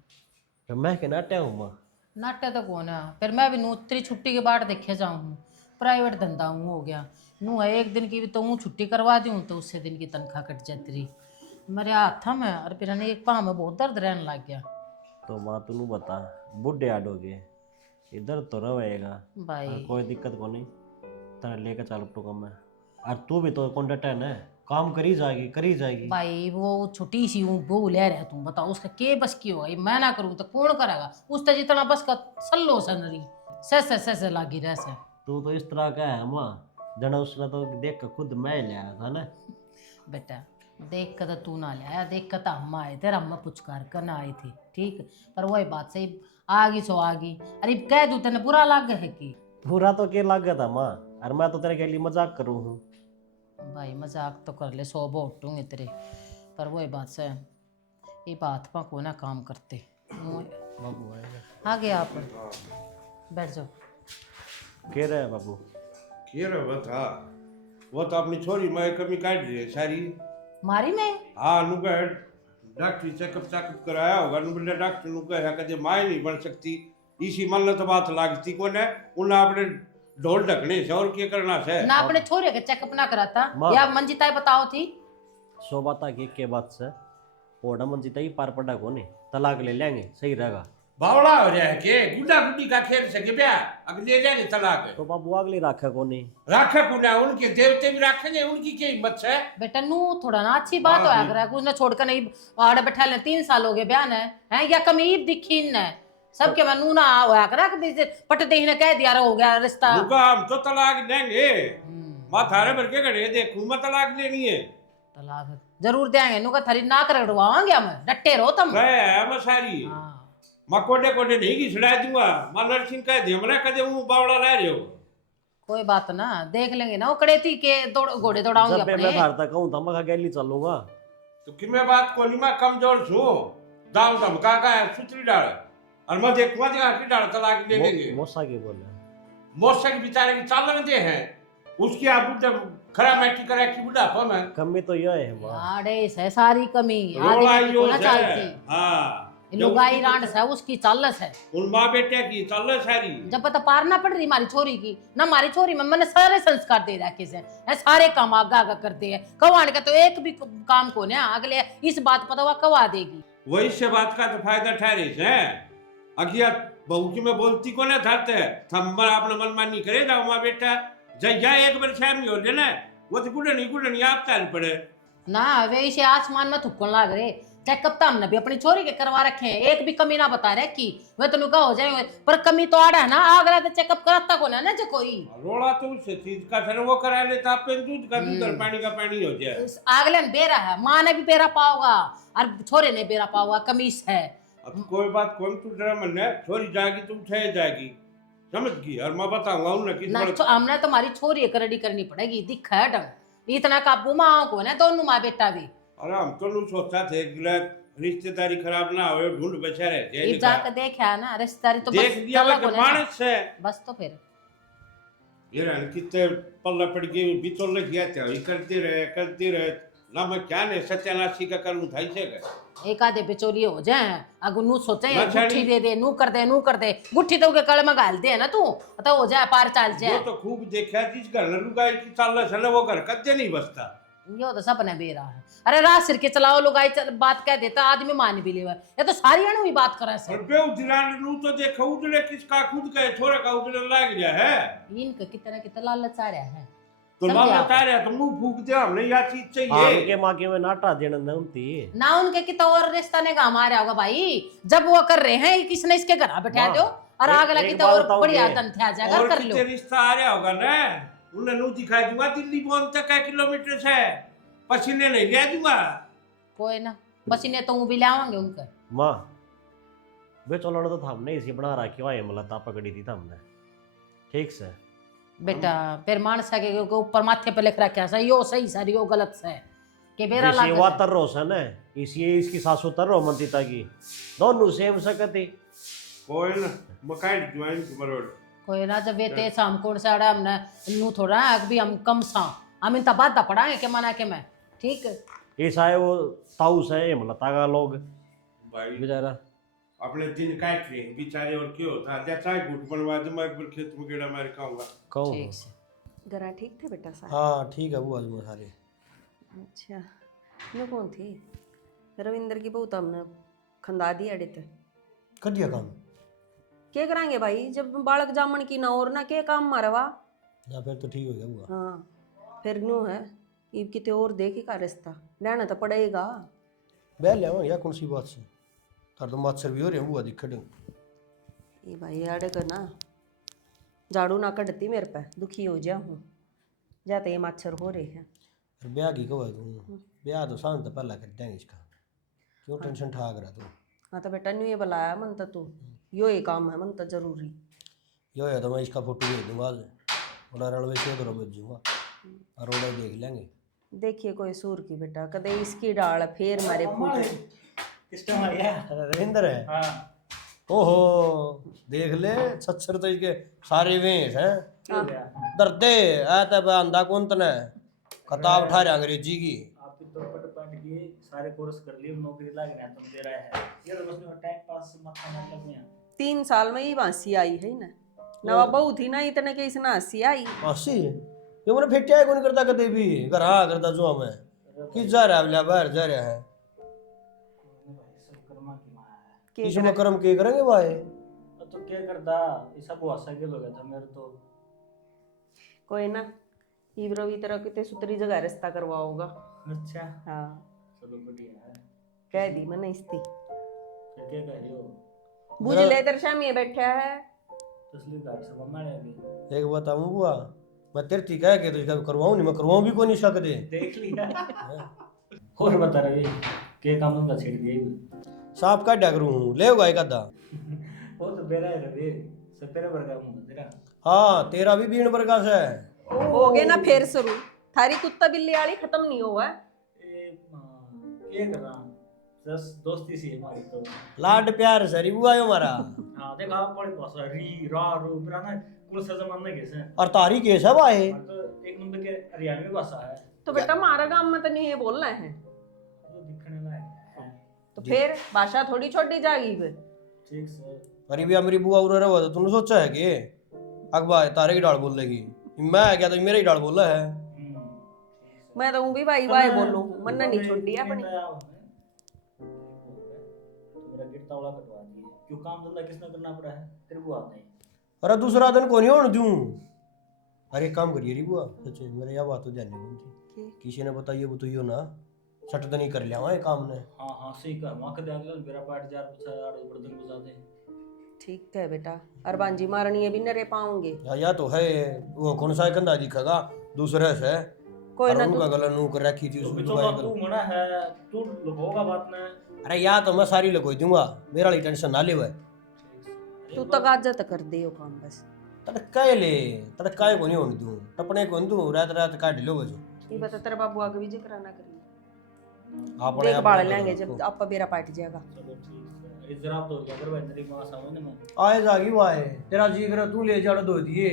तो मैं के नाट्या हूँ माँ, नाट्य तो कौन है, फिर मैं भी नू तेरी छुट्टी के बाद देखे जाऊँ, प्राइवेट धंधा हूँ हो गया नू है, एक दिन की भी तो हूँ छुट्टी करवा दूँ तो उससे दिन की तनख्वाह कट जाती रही मेरे हाथ में, और फिर है एक पाँव में बहुत दर्द रहने लग गया। तो माँ तू बता बुढ़े आडोगे इधर तो रहेगा भाई कोई दिक्कत को नहीं, तेरे लेके चालू तो कम है, और तू भी तो कॉन्ट्रैक्टर है, काम करी जाएगी। भाई वो छोटी सी हूँ वो ले रहा तुम बताओ उसका के बस की होगा, मैं ना करूँ तो कौन करेगा, उसका जितना बस का सल्लो सनरी से लागी रह से। तू तो इस तरह का है माँ, जना उसने तो देख कर खुद मैं ले आया था ना। बेटा देख कर तो तू ना ले आया, देख कर तो हम आए थे, हम पुचकार करना आए थे, ठीक, पर वही बात सही आगी सो आगी। अरे कह दूँ तेने बुरा लग है कि पूरा तो के लग गया था माँ, और मैं तो तेरे के लिए मजाक करूँ हूँ। भाई मजाक तो कर ले, 100 बोटूंगे तेरे, पर वही बात से ये बात पा को ना काम करते। बाबू आएगा आ गया आप, बैठ जाओ। कह रहे बाबू के रे बता, वो तो अपनी छोरी मैं कमी काट दी है सारी। मारी में हाँ नु कह डॉक्टर चेकअप कराया होगा, नु बोले डॉक्टर नु कह कदे मां नहीं बन सकती, इसी मन तो बात लागती कोने, उन्हें अपने ढोल ढकने से और क्या करना से। ना अपने छोरे के चेकअप ना कराता, माँ। या मंजिता बताओ थी। सो बात की के बात से ओडा मन जीता ही पार पड़ा को नहीं, तलाक ले लेंगे सही रहेगा। बावड़ा हो जाए के गुड्डा गुड्डी का खेल सके ब्या, अगले जाएंगे तलाक। तो बाबू अगली राखे को नहीं, राखे कुना उनके देवते भी रखेंगे, उनकी क्या हिम्मत है। बेटा नू थोड़ा ना अच्छी बात हाँ, होया करे, कुछ ना छोड़कर नहीं आड़े बैठा ले, 3 साल हो गए बयान है या कमीब दिखी न सबके मैं नू ना होया करे, कि पट दे ने कह दिया रे हो गया रिश्ता। रुका हम तो तलाक देंगे, माथारे भर के गड़े देखूं मैं तलाक लेनी है। तलाक जरूर देंगे, नू का थरी ना करवाएंगे हम, डटे रहो तुम। गए है मैं सारी हाँ। मैं कोडे कोडे नहीं घिसड़ा दूंगा, मैं नरसिंह कह दे मना कदे मुंह बावड़ा रह रहे हो। कोई बात ना, देख लेंगे ना, वो कड़े थी के घोड़े दौड़ाऊंगे जब मैं अपने। घर तक कहूँ तो मैं गैली चलूंगा। तो कि मैं बात को नहीं, मैं कमजोर छू, दाम धमका का है सुतरी डाल, और मैं देखूंगा जगह की डाल तलाक ले लेंगे। मोसा के बोले मोसा के बेचारे की चालन दे हैं, उसकी आप जब खरा मैटी करा की बुढ़ापा में कमी तो यह है माँ, आड़े से सारी कमी रोला आदमी को यो ना है। चलती, हाँ लुगाई रांड से उसकी चालस है, उन माँ बेटे की चाल सारी। जब पता पार ना पड़ रही हमारी छोरी की ना, हमारी छोरी में मैंने सारे संस्कार दे रखे से है, सारे काम आगा आगा करते हैं, कवाने का तो एक भी काम को ना अगले इस बात पता हुआ कवा देगी। वही से बात का तो फायदा ठहरे है, अगिया बहू की मैं बोलती को ना धरते थम अपना मन मानी करे जाओ माँ बेटा, जय एक बार शामी हो लेना, वो तो गुड़नी आप चाल पड़े ना वे इसे आसमान में थुक्कन लग रहे, चेकअप तो हमने भी अपनी छोरी के करवा रखे हैं, एक भी कमी ना बता रहे कि वे तो नुका हो जाए, पर कमी तो आड़ा है ना, आगरा तो चेकअप कराता को ना जो कोई रोड़ा तो उस चीज का फिर वो करा लेता, आप दूध का दूध और पानी का पानी हो जाए। अगले ने बेरा है, माँ ने भी बेरा पाओगा और छोरे ने बेरा पाओगा, कमीज है। अब कोई बात कौन तू डरा मन है, छोरी जाएगी तो उठाई जाएगी, समझ गई, और मैं बताऊंगा उन्हें किस ना हमने तुम्हारी छोरी करड़ी करनी पड़ेगी, दिखा है ढंग, इतना काबू माँ को ना दोनों माँ बेटा भी। अरे हम तो नहीं सोचा थे रिश्तेदारी खराब ना हो, ढूंढ बचा रहे ये जाकर देखा ना रिश्तेदारी तो देख दिया मानस है बस, तो फिर ये रहन कितने पल्ला पड़ गए बिचौल किया था, ये करते रहे ना, मैं क्या ने सत्यानाशी का करूं था इसे का एक आधे बेचोलिए हो जाए, अगर नू सोचे ना गुट्ठी दे दे, नू कर दे गुट्ठी तो के कल में गाल दे ना तू, तो हो जाए पार चाल वो जाए। तो खूब देखा जिस घर न लुगाई की चाल है ना, वो घर कद्दे नहीं बसता। यो तो सपने बेरा है, अरे रात सिर के चलाओ लुगाई बात कह देता आदमी मान भी ले, ये तो सारी अणु ही बात करे से। और बे उजरान नू तो देखो उजड़े किसका खुद का छोरे का उजड़े लग गया है। इनका कितना कितना लालच आ रहा है, तो समझे लाभ आप? बता रहे तो मुंह फूक दे, हमने यह चीज चाहिए। आगे माँ के में नाटा देना न उनती। ना उनके की तो और रिश्ता ने काम आ रहा होगा भाई, जब वो कर रहे हैं किसने इसके घर बैठा माँ, दो और एक- आगे लगी एक तो बात और बताओ बढ़िया कि- तन थे आ जाएगा और कर लो। कितने रिश्ता आ रहा होगा ना, उन्हें नू दिखा दूंगा दिल्ली पहुंच तक है किलोमीटर से, पसीने नहीं ले दूंगा। कोई ना, पसीने तो भी लावांगे उनके। माँ वे चलाना तो था हमने इसी बना रखी हुआ है, मतलब ताप पकड़ी थी था हमने, ठीक से। बेटा फिर मानस के ऊपर माथे पे लिख रखा है यो सही सर यो गलत से के बेरा जैसे लाग वो तर रोशन है, इसी इसकी सासू तर रो मंतिता की, दोनों सेम सकती। कोई ना मकाई ज्वाइन की मरोड़। कोई ना, जब वे ते शाम को से आड़ा हमने नू थोड़ा है भी हम कम सा हम इनता बात पढ़ाएंगे के मना के मैं ठीक है। ऐसा है वो ताऊ से मतलब तागा लोग भाई बेचारा अपने दिन काट रहे बेचारे, और क्यों होता है चाय घुट बनवा दे, मैं एक बार खेत में गेड़ा मार खाऊंगा। कहूँ ठीक से गरा ठीक थे बेटा सारे? हाँ ठीक है बुआ जी सारे। अच्छा मैं कौन थी? रविंद्र की बहू तो हमने खंदा दी अड़े थे। कर दिया काम क्या करांगे भाई, जब बालक जामन की ना और ना के काम मारवा। या फिर तो ठीक हो गया बुआ। हाँ फिर नू है ईब किते और देखे का रिश्ता लेना तो पड़ेगा। बह ले या कौन सी बात से तार तो मात्सर भी हो रहे हैं बुआ दिक्कत। ये भाई अड़े कर ना झाड़ू ना कटती मेरे पे, दुखी हो जा हूँ जाते ये मच्छर हो रहे हैं। फिर ब्याह की कहो तू, ब्याह तो शांत पहला कर देंगे इसका, क्यों टेंशन ठाक रहा तू। हाँ तो बेटा न्यू ये बुलाया मन तो तू यो ही काम है मन तो जरूरी। यो है तो मैं इसका फोटो भेज दूंगा आज, बड़ा रलवे से उधर भेजूंगा और ओड़ा देख लेंगे। देखिए कोई सूर की बेटा कदे इसकी डाल फिर मारे फूटे। रविंद्र है ओहो देख ले सच्चर तो इसके सारे वेश हैं दर्दे आते बंदा कौन तने किताब उठा रहे अंग्रेजी की। आपकी तो पट पट के सारे कोर्स कर लिए, नौकरी लग रहा है तुम दे रहा है, ये तो बस टाइम पास मत मतलब नहीं। 3 साल में ही बांसी आई है ना, नवा बहू थी ना इतने के इसने हंसी आई। हसी ये मैंने फेटिया कौन करता कदे भी घर हाँ करता जो हमें किस जा रहा है बाहर जा रहा है के इसमें कर्म के करेंगे भाई। तो क्या करता ये सब हुआ सके लोग था मेरे तो। कोई ना इब्रो भी तरह कितने सुतरी जगह रिश्ता करवाओगा। अच्छा हाँ चलो बढ़िया है। कह दी मैंने इसती फिर क्या कह रही हो? बुझ ले तेरे सामने बैठा है। तसली घाट से मम्मा ने अभी एक बताऊं बुआ मैं तेरे थी कह के तो इसका करवाऊं नहीं, मैं करवाऊं भी कोई नहीं शक दे। देख लिया। और बता रहे क्या काम धंधा छेड़ दिया? सांप का डगरू हूँ ले होगा एक आधा। वो तो बेरा है रे, सब तेरे वर्गा मुंह तेरा। हाँ तेरा भी बीन प्रकाश है। हो गए ना फिर शुरू, थारी कुत्ता बिल्ली वाली खत्म नहीं हुआ। ए क्या कर रहा बस दोस्ती सी है हमारी तो। लाड प्यार सरी बुआ है हमारा। हाँ देखा आप बड़ी भाषा री रा रू पुराना कुल सा जमाना कैसे है। और तारी केस है भाई। तो एक नंबर के हरियाणवी भाषा है तो बेटा हमारा गांव में तो नहीं ये बोलना है तो दिखने लायक है। तो फिर भाषा थोड़ी छोटी जाएगी फिर। ठीक से अरे भी मेरी बुआ उड़ा रहा था तूने सोचा है कि अकबर तारे की डाल बोल लेगी, मैं क्या तो मेरा ही डाल बोला है। मैं तो भी भाई भाई बोलूं मन्ना नहीं छोड़ी अपनी। मेरा गिरता वाला कटवा दिए क्यों काम धंधा किसने करना पड़ा है तेरे बुआ नहीं। अरे दूसरा दिन को नहीं होने दूं। अरे काम करिए री बुआ सच्चे मेरे यह बात तो ध्यान नहीं थी किसी ने बताइए वो तो यो ना छट तो नहीं कर लिया वहाँ काम ने। हाँ हाँ सही कहा वहाँ कदे अगला मेरा पार्ट जार बचा आड़ बर्तन बजा दे। ठीक है बेटा अरबांजी मारनी है भी न रह पाऊंगे। या तो है वो कौन सा कंधा दिखेगा दूसरे से कोई और ना उनका तू गला नू कर रखी थी तो उसमें बिचो दवाई तू मना है तू लगोगा बात में। अरे या तो मैं सारी लगोई दूंगा मेरा वाली टेंशन ना ले वह तू तगाजत कर दे यो काम बस। तड़काए ले तड़काए को नहीं होने दूं टपने को नहीं दूं रात रात काट लो बजो। ये बता तेरा बाबू आगे भी जिक्र ना करिए आप देख बाढ़ लेंगे जब आपका बेरा पाट जाएगा। चलो ठीक है इस जरा तो क्या करवा तेरी मां सामने में आए जागी वो आए तेरा जी करे तू ले जाड़ दो दिए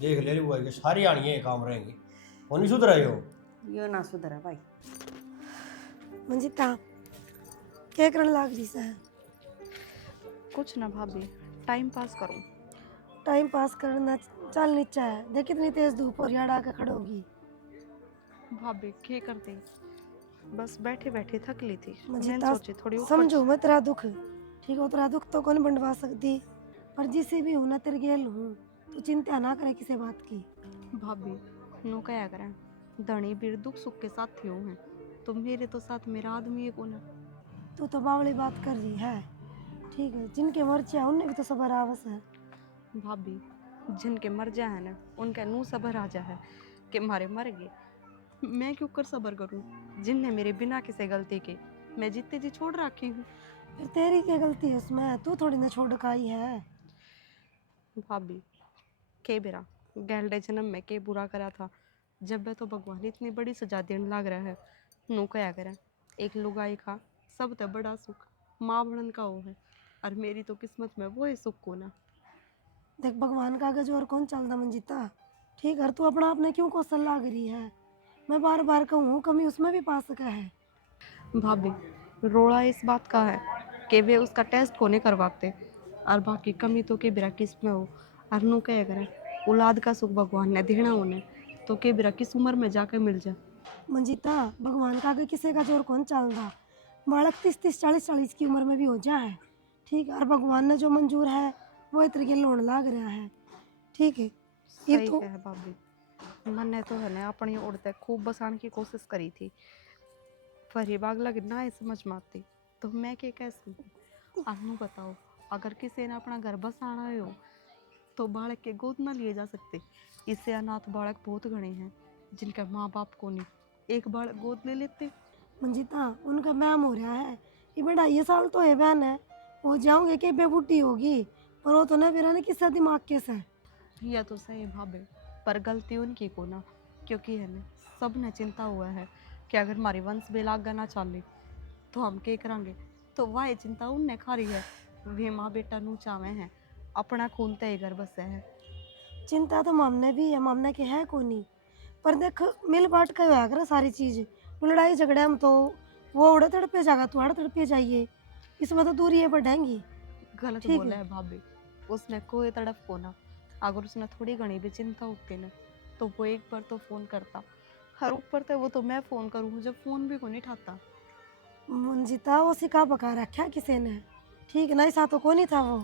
देख ले रे वो के सारी आनी है काम रहेंगे वो नहीं सुधरा यो यो ना सुधरा भाई। मंजिता क्या करने लाग रही है? कुछ ना भाभी टाइम पास करो। टाइम पास करना चल नीचा है देख कितनी तेज धूप और याड आके खड़ोगी। भाभी क्या करती बस बैठे बैठे थक ली थी मुझे मैंने तो सोची थोड़ी ऊपर समझो मैं तेरा दुख ठीक हो तेरा दुख तो कौन बंटवा सकती पर जिसे भी होना तेरे गेल हूँ तो चिंता ना करे किसी बात की। भाभी नो कया करें, धनी बीर दुख सुख के साथ हो हैं, तो मेरे तो साथ मेरा आदमी है कौन। तू तो बावली बात कर रही है। ठीक है, जिनके मर्जी है उनने भी तो सबर आवस है। भाभी, जिनके मर जाए है ना, उनका नू सबर आ जा है कि मारे मर गए। मैं क्यों कर सबर करूं, जिनने मेरे बिना किसी गलती के मैं जीते जी छोड़ रखी हूँ। फिर तेरी क्या गलती है उसमें, तू थोड़ी ना छोड़ खाई है। भाभी, के बेरा गैलडे जन्म में के बुरा करा था, जब मैं तो भगवान इतनी बड़ी सजा देने लग रहा है। नो कया करें, एक लुगाई का सब तो बड़ा सुख माँ बनन का वो है, और मेरी तो किस्मत में वो है सुख को ना। देख, भगवान का आगे और कौन चलता मंजीता। ठीक है, तू अपना आपने क्यों क्वेश्चन लाग रही है। मैं बार बार कहूँ, कमी उसमें भी पा सका है। भाभी, रोड़ा इस बात का है कि वे उसका टेस्ट को नहीं करवाते, और बाकी कमी तो के बिरा किस में हो। और नो कया करें, औलाद का सुख भगवान ने देना उन्हें, तो के बिरा किस उम्र में जाकर मिल जाए। मंजीता, भगवान का आगे किसी का जोर कौन चलता। बालक 30-30, 40-40 की उम्र में भी हो जाए। ठीक है, और भगवान ने जो मंजूर है वो इतने के लोन लाग रहा है। ठीक है, ये सही तो है भाभी, मैंने तो है ना अपनी उड़ते खूब बसाने की कोशिश करी थी, पर ये बाग लग ना ये समझ में आती, तो मैं क्या कैसे। आपको बताओ, अगर किसी ने अपना घर बसाना हो तो बालक के गोद ना लिए जा सकते। इससे अनाथ बालक बहुत घने हैं जिनका माँ बाप को नहीं, एक बालक गोद ले लेते। मंजीता, उनका मैम हो रहा है। ये बेटा ये साल तो है बहन है, वो जाऊंगे कि बेबूटी होगी, पर वो तो ना मेरा ना किस्सा दिमाग के से। यह तो सही भाभी, पर गलती उनकी को ना, क्योंकि है ना सब ने चिंता हुआ है कि अगर हमारी वंश बेलागा ना चले तो हम क्या करेंगे। तो वह चिंता उनने खारी है, वे माँ बेटा नू चावे हैं, अपना खून तय घर बसे है। चिंता तो मामने भी है, मामने के है को नहीं। पर देख, मिल बांट कर होया करे सारी चीज। लड़ाई झगड़े में तो वो उड़े तड़पे जाएगा, तू आड़े तड़पे जाइए, इसमें तो दूरी बढ़ेंगी। गलत ठीक बोला है। है भाभी, उसने कोई तड़प को ना, अगर उसने थोड़ी घनी भी चिंता होती ना तो वो एक बार तो फोन करता। हर ऊपर तो वो तो मैं फोन करूँ जब फोन भी को नहीं उठाता। मंजीता, वो सिखा पका रखा किसी ने। ठीक ना, ऐसा तो को नहीं था वो।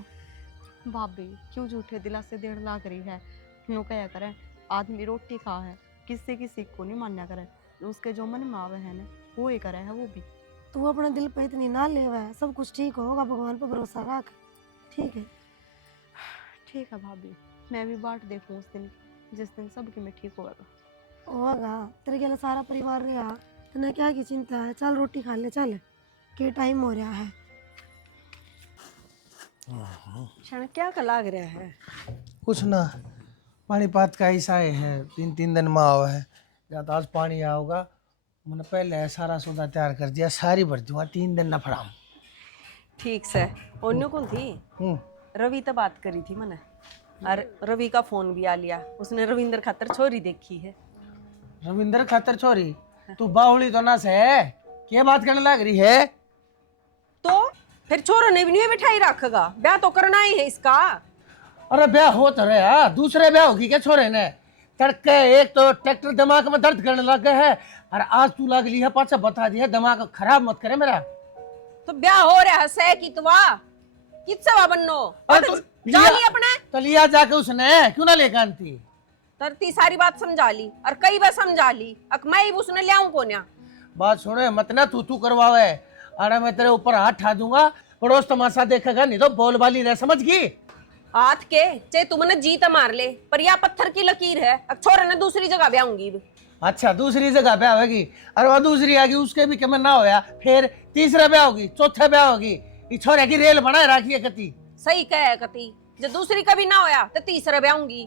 भाभी, क्यों झूठे दिलासे देने लाग रही है। नो कया करें, आदमी रोटी खा है, किसी की सीख को नहीं मान्या करे, उसके जो मन में आवे है ना वो ही करे है वो भी। तू अपने दिल पे इतनी ना ले, वह सब कुछ ठीक होगा, भगवान पे भरोसा रख। ठीक है। ठीक है भाभी, मैं भी बाट देखूँ उस दिन जिस दिन सबकी में ठीक होगा। होगा, तेरे के लिए सारा परिवार रहा, तने क्या की चिंता है। चल रोटी खा ले, चल के टाइम हो रहा है। क्षण क्या का लाग रहा है। कुछ ना, पानीपत का ऐसा है 3-3 दिन में आवा है। या तो आज पानी आओगा, मैंने पहले सारा सौदा तैयार कर दिया, सारी भर दूंगा, 3 दिन ना फड़ाऊं। ठीक से ओन्यो कौन थी, रवि तो बात करी थी मैंने, और रवि का फोन भी आ लिया, उसने रविंदर खातर छोरी देखी है। रविंदर खातर छोरी, तू बाहुली तो ना से क्या बात करने लग रही है। तो फिर छोरो ने भी नहीं बिठाई रखेगा, ब्याह तो करना ही है इसका। अरे ब्याह हो तो रहा, दूसरे ब्याह होगी क्या छोरे ने। तड़के एक तो ट्रैक्टर दिमाग में दर्द करने लग गए है, और आज तू लग ली है पाछा बता दिया, दिमाग खराब मत करे मेरा। तो ब्याह हो रहा है सह की तुवा किसवा बन्नो जाली अपने तो लिया जाके उसने क्यों ना लेकर आती। तरती सारी बात समझा ली और कई बार समझा ली, अब मैं ही उसने ले आऊं कोन्या। बात सुने मत ना, तू करवावे, अरे मैं तेरे ऊपर हाथ ठा दूंगा, पड़ोस तमाशा देखेगा, नहीं तो बोल बाली रह, समझ गई। हाथ के चाहे तुमने जीत मार ले, पर यह पत्थर की लकीर है, अब छोरे ने दूसरी जगह ब्याहूंगी। अच्छा, दूसरी जगह ब्याह होगी, और वह दूसरी आगी उसके भी कमर ना होया, फिर तीसरा ब्याह होगी, चौथा ब्याह होगी। ये छोरे की रेल बनाए रखी है कती। सही कह कती, जब दूसरी कभी ना होया तो तीसरा ब्याहूंगी।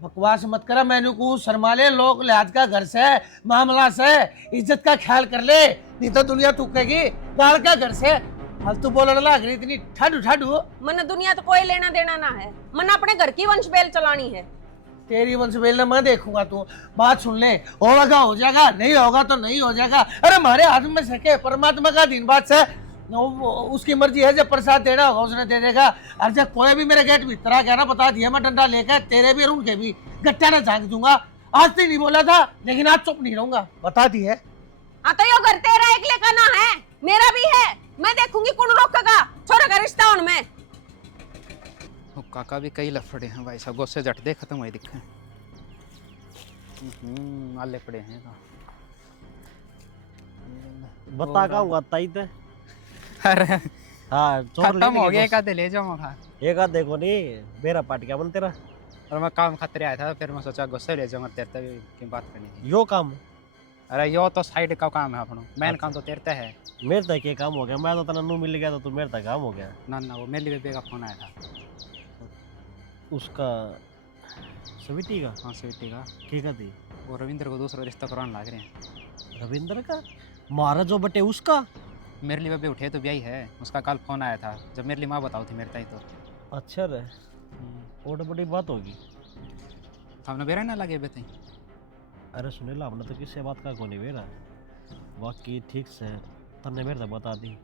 बकवास मत करा, मैंने को शर्माले लोग लिहाज का घर से मामला से इज्जत का ख्याल कर ले, नहीं तो दुनिया थूकेगी गाल का घर से। फालतू बोलने लग रही इतनी ठाडू ठाडू। मन दुनिया तो कोई लेना देना ना है, मन अपने घर की वंश बेल चलानी है। तेरी वंश बेल मैं देखूंगा, तू बात सुन ले, होगा हो जाएगा, नहीं होगा तो नहीं हो जाएगा। अरे हमारे हाथ में सके, परमात्मा का दिन बात से उसकी मर्जी है, जब प्रसाद देना होगा उसने दे देगा। और जब कोई भी मेरे गेट भीतर आ गया ना, बता दिया मैं डंडा लेकर तेरे भी और उनके भी गट्टा ना झांक दूंगा। आज तो नहीं बोला था, लेकिन आज चुप नहीं रहूंगा, बता दी है। हाँ तो यो घर तेरा एक लेका ना है, मेरा भी है, मैं देखूंगी कौन रोकेगा छोरा का रिश्ता उनमें। काका भी कई लफड़े हैं भाई साहब, गुस्से झट दे खत्म हुए दिखे। आले पड़े हैं तो। बता का हुआ ताई ते अरे हाँ चोर खत्म लेने हो के गया, दोस्त। एक आधे ले जाऊंगा था। एक आध देखो नहीं मेरा पाट क्या बन तेरा और मैं काम खतरे आया था, फिर मैं सोचा गुस्से ले जाऊंगा तेरे तक की बात करनी थी। यो काम अरे यो तो साइड का काम है अपना, मेन काम तो तेरे तक है। मेरे तक के काम हो गया। मैं तो तना नू मिल गया तो तू मेरे तक काम हो गया। ना ना, वो मेरी बेबे का फोन आया था। उसका सविती का हाँ स्वीटी का। ठीक है थी वो रविंद्र को दूसरा रिश्ता करवाने लग रहे हैं। रविंद्र का मारा जो बटे उसका। मेरे लिए बेबे उठे तो ब्याही है, उसका कल फोन आया था। जब मेरे लिए माँ बताओ थी मेरे ताई तो। अच्छा रे और बड़ी बात होगी। हमने बेरा ना लगे बेते। अरे सुनील हमने तो किसी बात का को नहीं बेरा बाकी ठीक से तन्ने मेरे तक बता दी।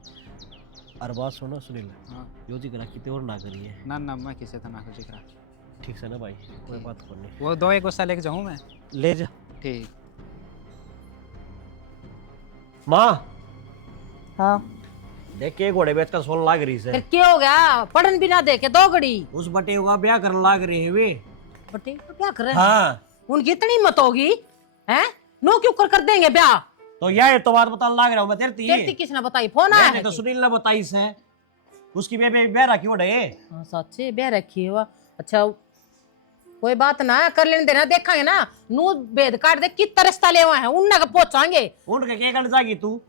अरे बात सुनो सुनील हाँ यो जी करा किते और ना करिए ना ना, मैं किसे तो ना कुछ करा। ठीक से ना भाई कोई बात को नहीं वो दो एक गुस्सा लेके जाऊँ मैं। ले जा। ठीक। माँ हाँ देख के घोड़े बेच कर सोन लाग रही फिर से क्या हो गया? पढ़न भी ना दे के दो घड़ी उस बटे का ब्याह करने लाग रहे हैं वे। बटे तो क्या करे? हाँ उनकी इतनी हिम्मत होगी हैं? नो क्यों कर देंगे ब्याह? तो यार तो बात बताने लाग रहा हूँ मैं तेरती तेरी किसने बताई? फोन आया मैंने है तो कि? सुनील ने बताई से उसकी बेबे ब्याह रखी उड़े। हाँ सच्चे ब्याह रखी है वो। अच्छा कोई बात ना कर लेने देना, देखेंगे ना नू भेद काट दे कितना रिश्ता ले हुआ है उनने का पहुंचाएंगे। उनके क्या करने जाएगी तू?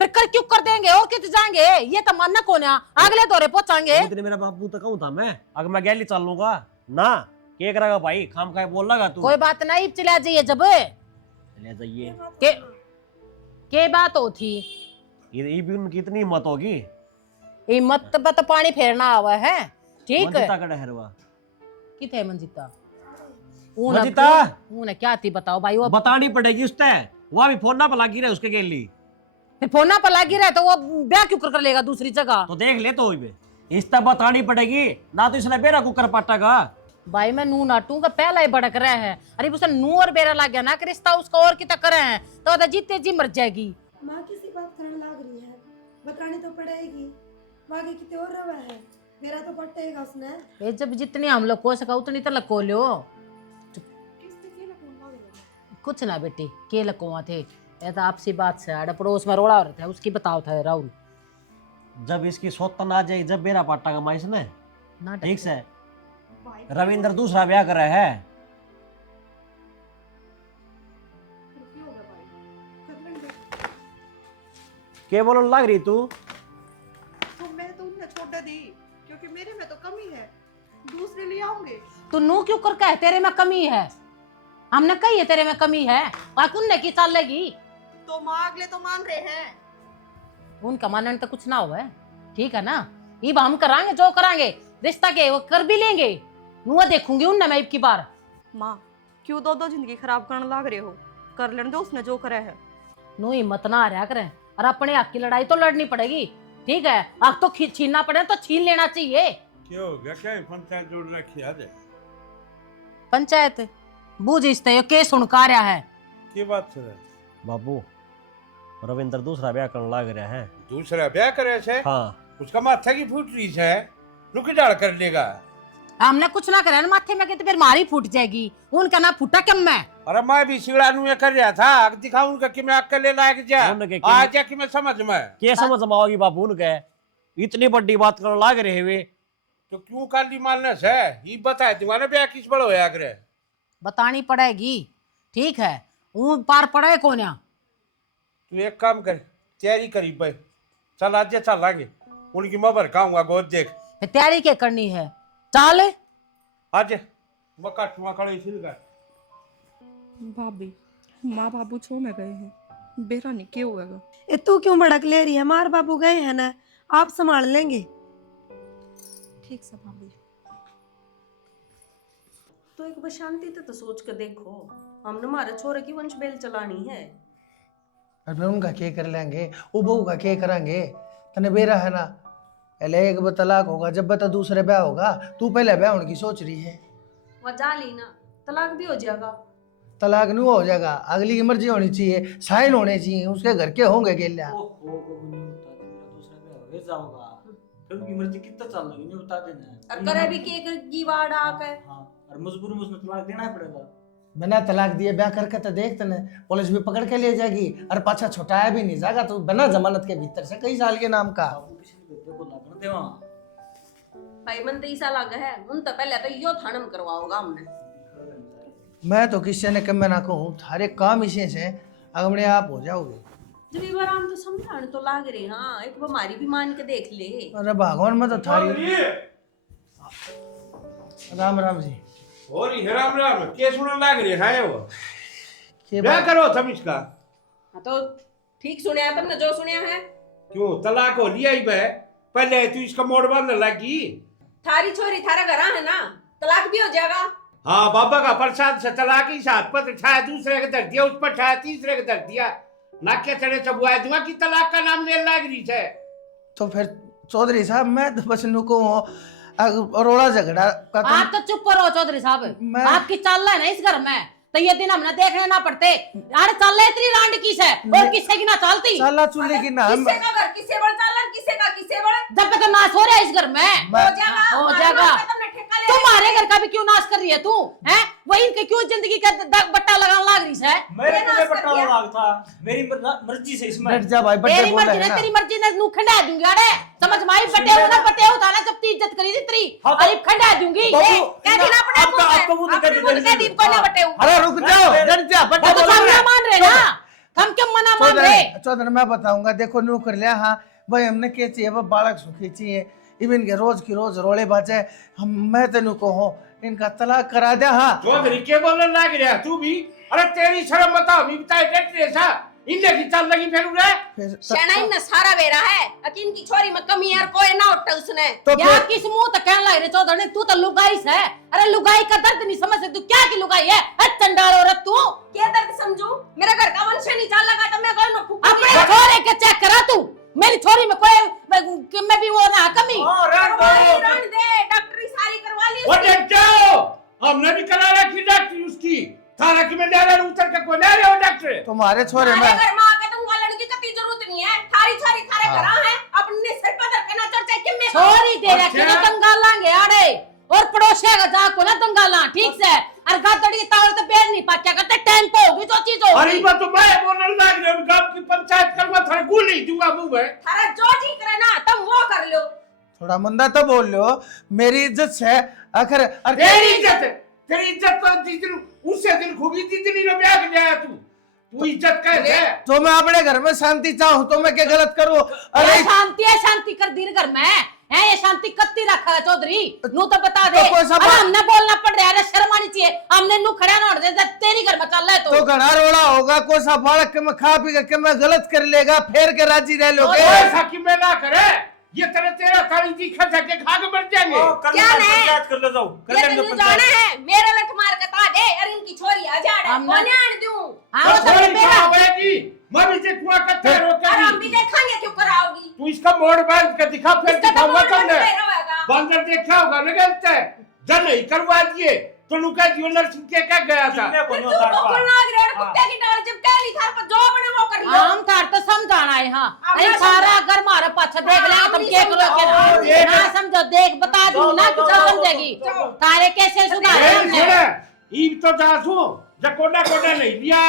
फिर कर क्यों कर देंगे और कित जाएंगे? ये तो मानना कौन है? अगले दौरे पहुंचाएंगे। इतने मेरा बापू तो कहूँ था मैं अगर मैं गैली चल लूंगा ना क्या करेगा भाई खाम खाए बोल लगा तू। कोई बात नहीं चला जाइए जब ले जाइए के बात हो थी। ये भी उनकी इतनी हिम्मत होगी। हिम्मत पे तो पानी फेरना हुआ है। ठीक है मंजिता का डहरवा किथे मंजिता? मंजिता ऊने क्या थी बताओ भाई? वो बतानी पड़ेगी उससे वहां भी फोन ना पर लगी रहे उसके गैली फिर फोना पर लगी रहे तो वो ब्याह क्यों कर लेगा दूसरी जगह? तो देख ले तो इससे बतानी पड़ेगी ना तो इसने बेरा कुकर पाटेगा। भाई मैं नू नाटू का पहला ही भड़क रहा है। अरे उसे नू और बेरा लग गया ना कि रिश्ता उसका और कितना करे हैं तो जीते जी मर जाएगी। माँ किसी बात करने लाग रही है, बतानी तो पड़ेगी। बाकी कितने और रवा है, मेरा तो पटेगा उसने। ये जब जितनी हम लोग को सका उतनी तो लको लो। कुछ ना बेटी के लकोवा थे, ये तो आपसी बात से आड़ पड़ोस में रोड़ा हो रहा था उसकी बताओ था राहुल। जब इसकी सोतन आ जाए जब बेरा पाटेगा माँ इसने ना ठीक से। रविंद्र दूसरा ब्याह कर रहा है। क्या बोलने लग रही तू? तो मैं तो उन्हें छोड़ दी क्योंकि मेरे में तो कमी है, दूसरे ले आऊंगे। तू नू क्यों कर कहे तेरे में कमी है? हमने कही है तेरे में कमी है और कुन्ने की चलेगी। तो माँ अगले तो मान रहे हैं। उनका मानने तो कुछ ना हुआ है ठीक है ना। इब हम करांगे जो करांगे रिश्ता के वो कर भी लेंगे। मुँह देखूंगी उनने मैं इब की बार। माँ क्यों दो दो जिंदगी खराब करने लाग रहे हो? कर लेने दो उसने जो करे है। नो हिम्मत ना हारा करें और अपने हक की लड़ाई तो लड़नी पड़ेगी ठीक है। अब तो छीनना पड़े तो छीन लेना चाहिए। क्या हो गया? क्या पंचायत जोड़ रखी है? पंचायत बूझ इसते केस सुनका रहा है। की बात है? बाबू रविंद्र दूसरा ब्याह करने लग रहा है। दूसरा ब्याह करे से? हाँ उसका माथा की फूट रही है, रुक जाड़ कर लेगा। हमने कुछ ना करे माथे में तो फिर मारी फूट जाएगी। उनका ना फूटा कम मैं। अरे मैं भी सिगड़ा नु कर रहा था दिखाऊं उनका कि मैं अक्ल ले लायक जा उनके आ जा कि मैं समझ में। क्या समझ में आओगी बाबू उनके इतनी बड़ी बात करने लग रहे वे। तो क्यों काली मालने से ये बताए तुम्हारा ब्याह किस बड़ो होया करे? बतानी पड़ेगी ठीक है। वो पार पड़े कौन या? तू एक काम कर तैयारी करी पे चल आज चलांगे उनकी मैं भड़काऊंगा गोद देख। फिर तैयारी क्या करनी है? चाल आज मैं काटूंगा कड़े छिल कर। भाभी माँ बाबू छो में गए हैं, बेरा नहीं क्यों होगा? ए तू क्यों भड़क ले रही है? मार बाबू गए हैं ना, आप संभाल लेंगे। ठीक से भाभी। तो एक बार शांति तो सोच कर देखो, हमने हमारे छोरे की वंश बेल चलानी है। अरे उनका क्या कर लेंगे, वो बहू का क्या करेंगे? तने बेरा है ना, पहले एक बार तलाक होगा जब बता दूसरे ब्याह होगा। तू पहले ब्याह होने की सोच रही है। वह जा ली ना तलाक भी हो जाएगा। तलाक नहीं हो जाएगा, अगली की मर्जी होनी चाहिए, साइन होने चाहिए, उसके घर के होंगे गेल्या। फिर उनकी मर्जी कितना चल रही है बता देना। और करे भी के की वाड़ आके हाँ और मजबूरी में उसने तलाक देना ही पड़ेगा। बिना तलाक दिए ब्याह करके तो देख तने पुलिस भी पकड़ के ले जाएगी और पाछा छुटाया भी नहीं जाएगा तो बिना जमानत के भीतर से कई साल के नाम का। भाई मन तो ऐसा लगा है उन तो पहले तो यो थानम करवाओगा हमने। मैं तो किसी ने कम ना कहूँ थारे काम इसे से अगमड़े आप हो जाओगे। जब एक बार हम तो समझाने तो लाग रहे हाँ एक बार हमारी भी मान के देख ले। अरे भगवान में तो थारी। राम राम जी। और ही राम राम के सुनने लग रहे हैं वो के क्या बात? करो तुम इसका हाँ तो ठीक सुनया तुमने जो सुनया है। क्यों तलाक हो लिया ही बे पहले तू इसका मोड़ बांधने लगी। थारी छोरी थारा घर है ना तलाक भी हो जाएगा। हाँ बाबा का प्रसाद से तलाक ही साथ पर छाया दूसरे के धर दिया उस पर छाया तीसरे के धर दिया नाके चढ़े चबुआ दूंगा कि तलाक का नाम ले लग रही है। तो फिर चौधरी साहब मैं तो बस नुको रोड़ा झगड़ा का तो आप तो चुप रहो चौधरी साहब, मैं- आपकी चाल है ना इस घर में तो ये दिन हमने देखने ना पड़ते। अरे चाल इतनी रांड किस है और किससे की ना चालती। साला चूल्हे की ना किससे का घर किससे बड़ चालन किससे का जब तक नाश हो रहा है इस घर में मैं- हो जाएगा। तुमने ठेका ले तुम्हारे घर का भी क्यों नाश कर रही है तू हैं? वही इनके क्यों जिंदगी का बट्टा लगाने लग रही है? मेरे नाश को कर पट्टा दिया। लगा था मेरी मर्जी से इसमें। बैठ जा भाई बच्चे तेरी बोल मर्जी रहे ने हैं ना। तेरी मर्जी ने नू खंडा दूंगी। अरे समझ माई बटे हो ना बटे हो थाना जब ती इज्जत करी थी तेरी हाँ तो- अरे खंडा दूंगी। बाबू, कह दी ना अपने आपका- मुंह आपका मुंह पे, दिखा अपने दे मुंह कह दी को ना बटे हूं। अरे रुक जाओ डर जा बच्चे तो बोल हम रहे ना हैं। मान रहे ना हम क्यों मना मान रहे? चौधरी मैं बताऊंगा देखो न्यू कर लिया हाँ भाई हमने क्या चाहिए वो बालक सुखी चाहिए इवन के रोज की रोज रोले बाजे हम मैं तेन को हो इनका तलाक करा दे। हाँ चौधरी के बोलने लग रहा तू भी अरे तेरी शर्म बताओ मी बताए डेट रेसा इनले की चाल लगी फिर रे फिर शनाई न सारा बेरा है अकिन की छोरी में कमी यार कोई ना उठा उसने। तो यार फिर किस मुंह तक कहने लग रहे चौधरी ने तू तो लुगाई है। अरे लुगाई का दर्द नहीं समझ सकती तू क्या की लुगाई है? चंडाल औरत तू क्या दर्द समझू मेरा घर का वंश नहीं चाल लगा तो मैं कोई न फूक अपने छोरे के चेक करा तू मेरी छोरी में कोई में भी वो ना कमी। रण दे डॉक्टरी सारी करवा ली वो उसकी। देख जाओ हमने भी करा रखी डॉक्टर उसकी थाना की में ले उतर के कोने रे वो डॉक्टर तुम्हारे छोरे हमारे में घर में आके तुम वालन की कती जरूरत नहीं है थारी छोरी थारे हाँ। घर है अपने सिर पर धर के ना चढ़ के मैं छोरी दे रखे अच्छा। तो दंगालांगे आड़े और पड़ोसिया का जा को ना दंगाला ठीक से। और गादड़ी की तावड़ तो पैर नहीं पाक्या करते टाइम पे होगी जो चीज अरे होगी। बात तो मैं बोलने लग रहा हूं गांव की पंचायत करवा थारा गोली दूंगा मुंह में। थारा जो ठीक करे ना तुम वो कर लो। थोड़ा मंदा तो बोल लो मेरी इज्जत है आखिर तेरी इज्जत तो जिस दिन उससे दिन खूबी जिस दिन ने ब्याह के आया तू इज्जत कैसे है? तो मैं अपने घर में शांति चाहूँ तो मैं क्या गलत करूँ? अरे ये शांति है शांति कर दी घर में है ये शांति कत्ती रखा है चौधरी नू तो बता दे। तो कोई सा अरे बात- हमने बोलना पड़ रहा है शर्म आनी चाहिए हमने नू खड़ा ना होने दे तेरी घर में चल रहा है तो घड़ा रोड़ा होगा कोई सा बालक के मैं खा पी के मैं गलत कर लेगा फेर के राजी रह लोगे। ऐसा कि मैं ना करे ये तेरा थाली जी खा के खा के मर जाएंगे। क्या नहीं? पंचायत कर ले जाओ कर ये लेंगे तो जाना पंचायत। है मेरे लठ मार के ता दे और इनकी छोरी आ जा हम कोने ना- आन दूं। हाँ वो तो मेरा मैं भी देखूंगा कत्ता और हम रोकेगी भी देखेंगे क्यों कराओगी। तू इसका मोड़ बांध के दिखा फिर इसका तो दिखाऊंगा मोड़ तुमने बंद रहेगा। बंदर देखा होगा ना गलत है जन नहीं करवा दिए तो लुका ज्वेलर के क्या गया था। कितने को फिर नहीं तू होता तो है कुल नाग रेड़ कुत्ते की डाल जब कहली थार पर जो बने वो कर लो। हम थार तो समझाना है। हाँ अब अरे ना सारा घर मारे पाछा देख हाँ, लेंगे हम तुम नहीं क्या करोगे समझाओ, ये ना समझो देख बता दूं ना जाओ, कुछ जाओ, समझेगी जाओ। तारे कैसे सुधारे ए, हमने। सुने, ईब तो जासू जब कोडा कोडा नहीं लिया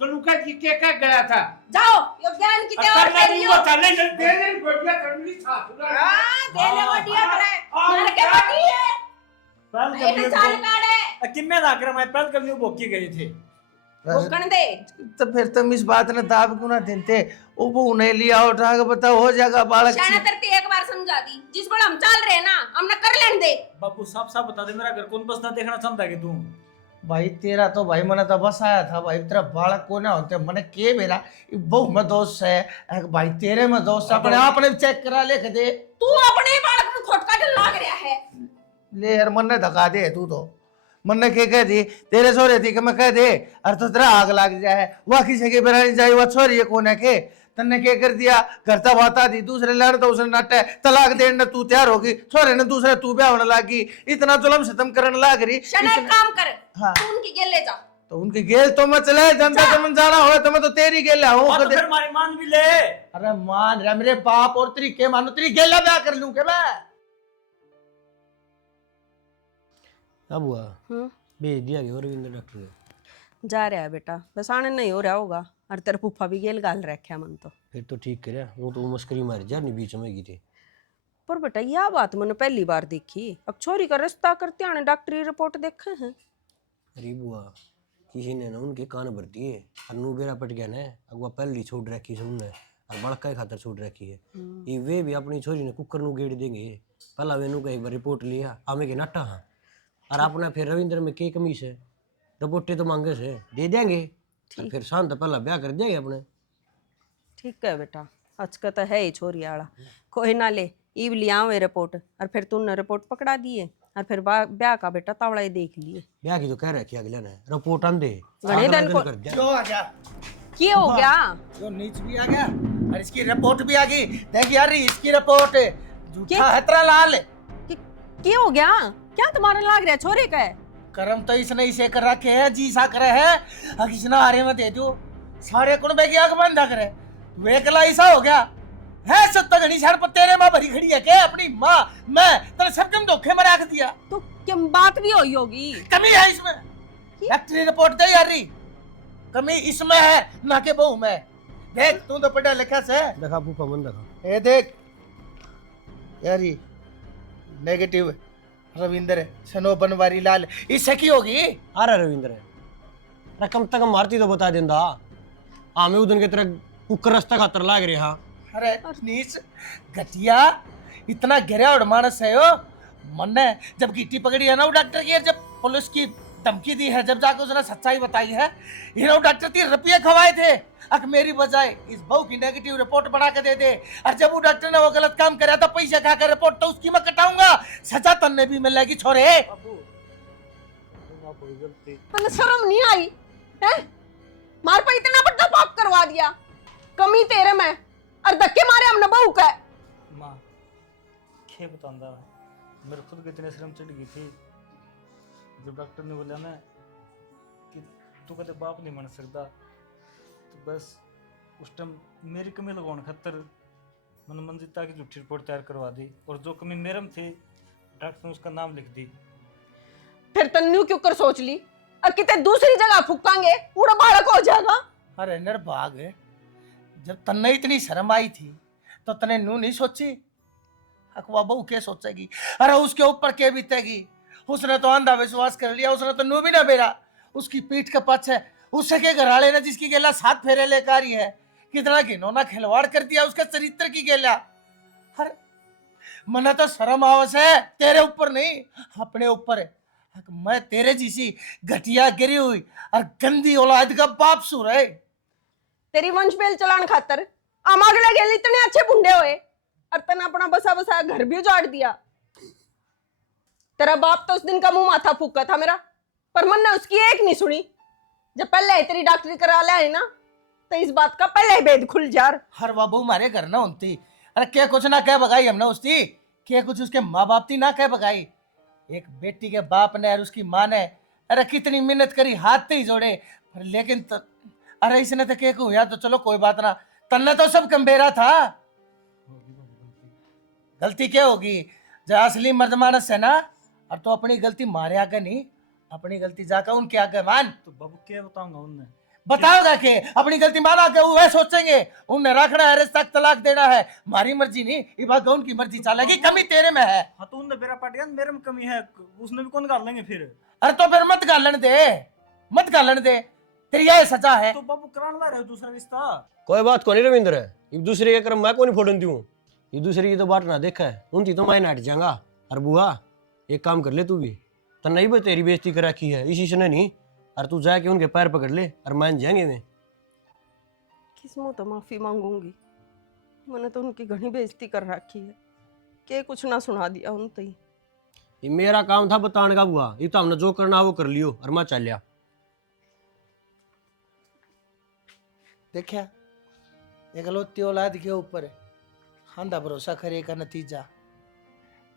तो लुका जी के क्या गया था। जाओ यो ज्ञान की अब देवर करना के नहीं लियो। बता नहीं दे ले गोटिया तरली साथ हां दे ले वटिया करे हाँ, मार के वटी है पहल ये तो चाल कभी काड़े किन्ने ना कर मैं पहल कभी भोग के गए थे। भूकण दे। तो फिर तुम इस बात ने दाब क्यों ना देते वो उन्हें लिया उठा के बताओ हो जाएगा बालक शाना तरती एक बार समझा दी जिस पर हम चल रहे हैं ना हमने कर लेने दे। बापू साफ साफ बता दे मेरा घर कौन बसना देखना चाहता है कि तू भाई तेरा तो भाई मैंने तो बस आया था भाई तेरा बालक को ना होते मैंने के मेरा बहु में दोस्त है एक भाई तेरे में दोस्त है, अपने आप ने चेक करा ले के दे तू अपने बालक में खोटका डल लाग रहा है। ले यार मन ने धका दे तू तो मन ने के कह दी तेरे सोरे थी कि मैं कह दे अरे तो तेरा आग लग जाए वह किसी के बेरा नहीं जाए वह छोरी है कोने के तन्ने के कर दिया घर तक बता दी दूसरे लड़ तो उसने नटे तलाक देने तू तैयार होगी छोरे ने दूसरे तू ब्याह होने लगी इतना जुल्म सितम करने लग रही शना एक काम कर हाँ। तू उनकी गेल ले जा। तो उनकी गेल तो मैं चले जनता जमन जाना हो तो मैं तो तेरी गेल हाँ, हूँ तो फिर हमारी मान भी ले। अरे मान रहा मेरे बाप और तरीके मानो तेरी गेला ब्याह कर लूं के मैं अब हुआ हम्म। भेज दिया गया रविंद्र डॉक्टर ने। जा रहा है बेटा, बस आने नहीं हो रहा होगा। और तेरा फूफा भी गेल गाल रखा मन तो। फिर तो ठीक करे, वो तो मस्करी मार जा नहीं बीच में की थी। पर बेटा यह बात मैंने पहली बार देखी। अब छोरी का रिश्ता करते आने डॉक्टरी रिपोर्ट देखे हैं। अरे बुआ, किसी ने ना उनके कान भर दिए, अन्नू बेरा पट गया ना, अगवा पहली छोड़ रखी से उनने, और बड़का खातर छोड़ रखी है। ये वे भी अपनी छोरी ने कुकर नु गेड़ देंगे। पहला वेनू का एक बार रिपोर्ट लिया, आमे के नाटा हाँ, और अपना फिर रविंद्र में के कमी से रिपोर्टें तो मांगे से दे देंगे, और फिर शांत पहला ब्याह कर देंगे अपने। ठीक है बेटा, आज का तो है ही छोरी आला। कोई ना ले, ईब लिया हुए रिपोर्ट, और फिर तूने रिपोर्ट पकड़ा दिए, और फिर ब्याह का बेटा तावड़ा ही देख लिए। ब्याह की तो कह रखी अगले ने, रिपोर्ट आन दे घणे दिन को आ गया, क्या हो गया? जो नीच भी आ गया और इसकी रिपोर्ट भी आ गई। देख यार इसकी रिपोर्ट झूठा है तेरा लाल। क्या हो गया? क्या तुम्हारा लाग रहा है छोरे का? कर्म तो इसने इसे कर रखे है, जी सा करे है, अब इसने हारे में दे दो सारे कुण बेगी आग बंदा करे। वे कला ऐसा हो गया है, सत्ता घनी सर पर तेरे मां भरी खड़ी है के अपनी मां मैं तेरे सब कम धोखे में रख दिया। तो क्या बात भी हुई होगी? कमी है इसमें, डॉक्टरी रिपोर्ट दे यार, कमी इसमें है ना के बहू में। देख तू तो पढ़ा लिखा से, देखा फूफा मन देखा, ए देख यार ये नेगेटिव रविंद्र सनो बनवारी लाल, इससे की होगी? अरे रविंद्र रकम तक मारती तो बता देंदा, आमे उदन के तरह कुकर रास्ता खातर लाग रहे। हाँ अरे नीच घटिया, इतना गिरा और मानस है हो मन ने। जब गिट्टी पकड़ी है ना वो डॉक्टर की, जब पुलिस की धमकी दी है, जब जाकर उसने सच्चाई बताई है, ये डॉक्टर 3 रुपये खवाए थे अक मेरी बजाय इस बहू की नेगेटिव रिपोर्ट बना के दे दे। और जब वो डॉक्टर ने वो गलत काम करा था, पैसे खा कर रिपोर्ट तो उसकी मैं कटाऊंगा, सजा तन्ने भी मिलेगी छोरे। मैंने शर्म नहीं आई है? मार पर इतना बड़ा पाप करवा दिया, कमी तेरे में, और धक्के मारे हमने बहू का। माँ क्या बताऊंगा, मेरे खुद को इतने शर्म चढ़ गई थी जब डॉक्टर ने बोला ना कि तू कदे बाप नहीं बन सकता। तो बस उस टाइम मेरी कमी लगाने खातर मैंने मंजिता की झूठी रिपोर्ट तैयार करवा दी, और जो कमी मेरे में थी डॉक्टर ने उसका नाम लिख दी। फिर तन्नू क्यों कर सोच ली, और कितने दूसरी जगह फूकांगे पूरा बालक हो जाएगा। अरे निर्भाग है, जब तन्ने इतनी शर्म आई थी तो तने नू नहीं सोची अकवा बहू क्या सोचेगी? अरे उसके ऊपर क्या बीतेगी? उसने तो अंधा विश्वास कर लिया, उसने तो नू भी ना बेरा, उसकी पीठ के पाछे उससे के घराले ने जिसकी गेला 7 फेरे लेकर आई है, कितना घिनौना खिलवाड़ कर दिया उसके चरित्र की गेला। अरे मना तो शर्म आवस है, तेरे ऊपर नहीं अपने ऊपर है। मैं तेरे जैसी घटिया गिरी हुई और गंदी औलाद का बाप सुर है। तेरी वंश बेल चलान खातर अमागले गेल इतने अच्छे बुंडे हुए, और तने अपना बसा बसा घर भी उजाड़ दिया। तेरा बाप तो उस दिन का मुंह माथा फूका था मेरा, पर मन ने उसकी एक नहीं सुनी। जब पहले तेरी डॉक्टरी करा ले ना, तो इस बात का पहले ही भेद खुल जार। हर बाबू मारे घर ना होती, अरे क्या कुछ ना कह बगाई हमने उसकी, क्या कुछ उसके माँ बाप थी ना कह बगाई। एक बेटी के बाप ने और उसकी माँ ने अरे कितनी मेहनत करी, हाथ ही जोड़े, लेकिन अरे इसने तो क्या हुआ तो चलो कोई बात ना, तन्ने तो सब गंभीरा था। गलती क्या होगी? जो असली मर्द मानस है ना, और तो अपनी गलती मारे आगे नहीं, अपनी गलती जाकर उनके आगे मान। तो बाबू क्या बताऊंगा उनने? बताओगा कि अपनी गलती माना के वो सोचेंगे उन्हें रखना है, रिश्ता तलाक देना है, हमारी मर्जी नहीं, ये बात उनकी मर्जी चलेगी, कमी तेरे में है। हाँ तो उनने बेरा पाट गया, मेरे में कमी है, उसने भी कौन गाल लेंगे फिर? अरे तो फिर मत गालन दे, मत गालन दे, तेरी यह सजा है। तो बाबू कराने ला रहे हो दूसरा रिश्ता? कोई बात को नहीं रविंद्र, एक दूसरे के क्रम मैं को नहीं फोड़न दूं, ये दूसरे की तो बात ना देखा है, उनकी तो मैं नाट जाऊंगा। और बुआ एक काम कर ले तू भी, तो नहीं भी तेरी बेइज्जती कर रखी है इसी से नहीं, और तू जाके उनके पैर पकड़ ले और मान जाएंगे मैं। किस मुंह तो माफी मांगूंगी, मैंने तो उनकी घनी बेइज्जती कर रखी है, के कुछ ना सुना दिया उन तो ही। ये मेरा काम था बताने का बुआ, ये तो हमने जो करना वो कर लियो और मैं चल लिया। देखा एकलौती औलाद के ऊपर आंधा भरोसा करे का नतीजा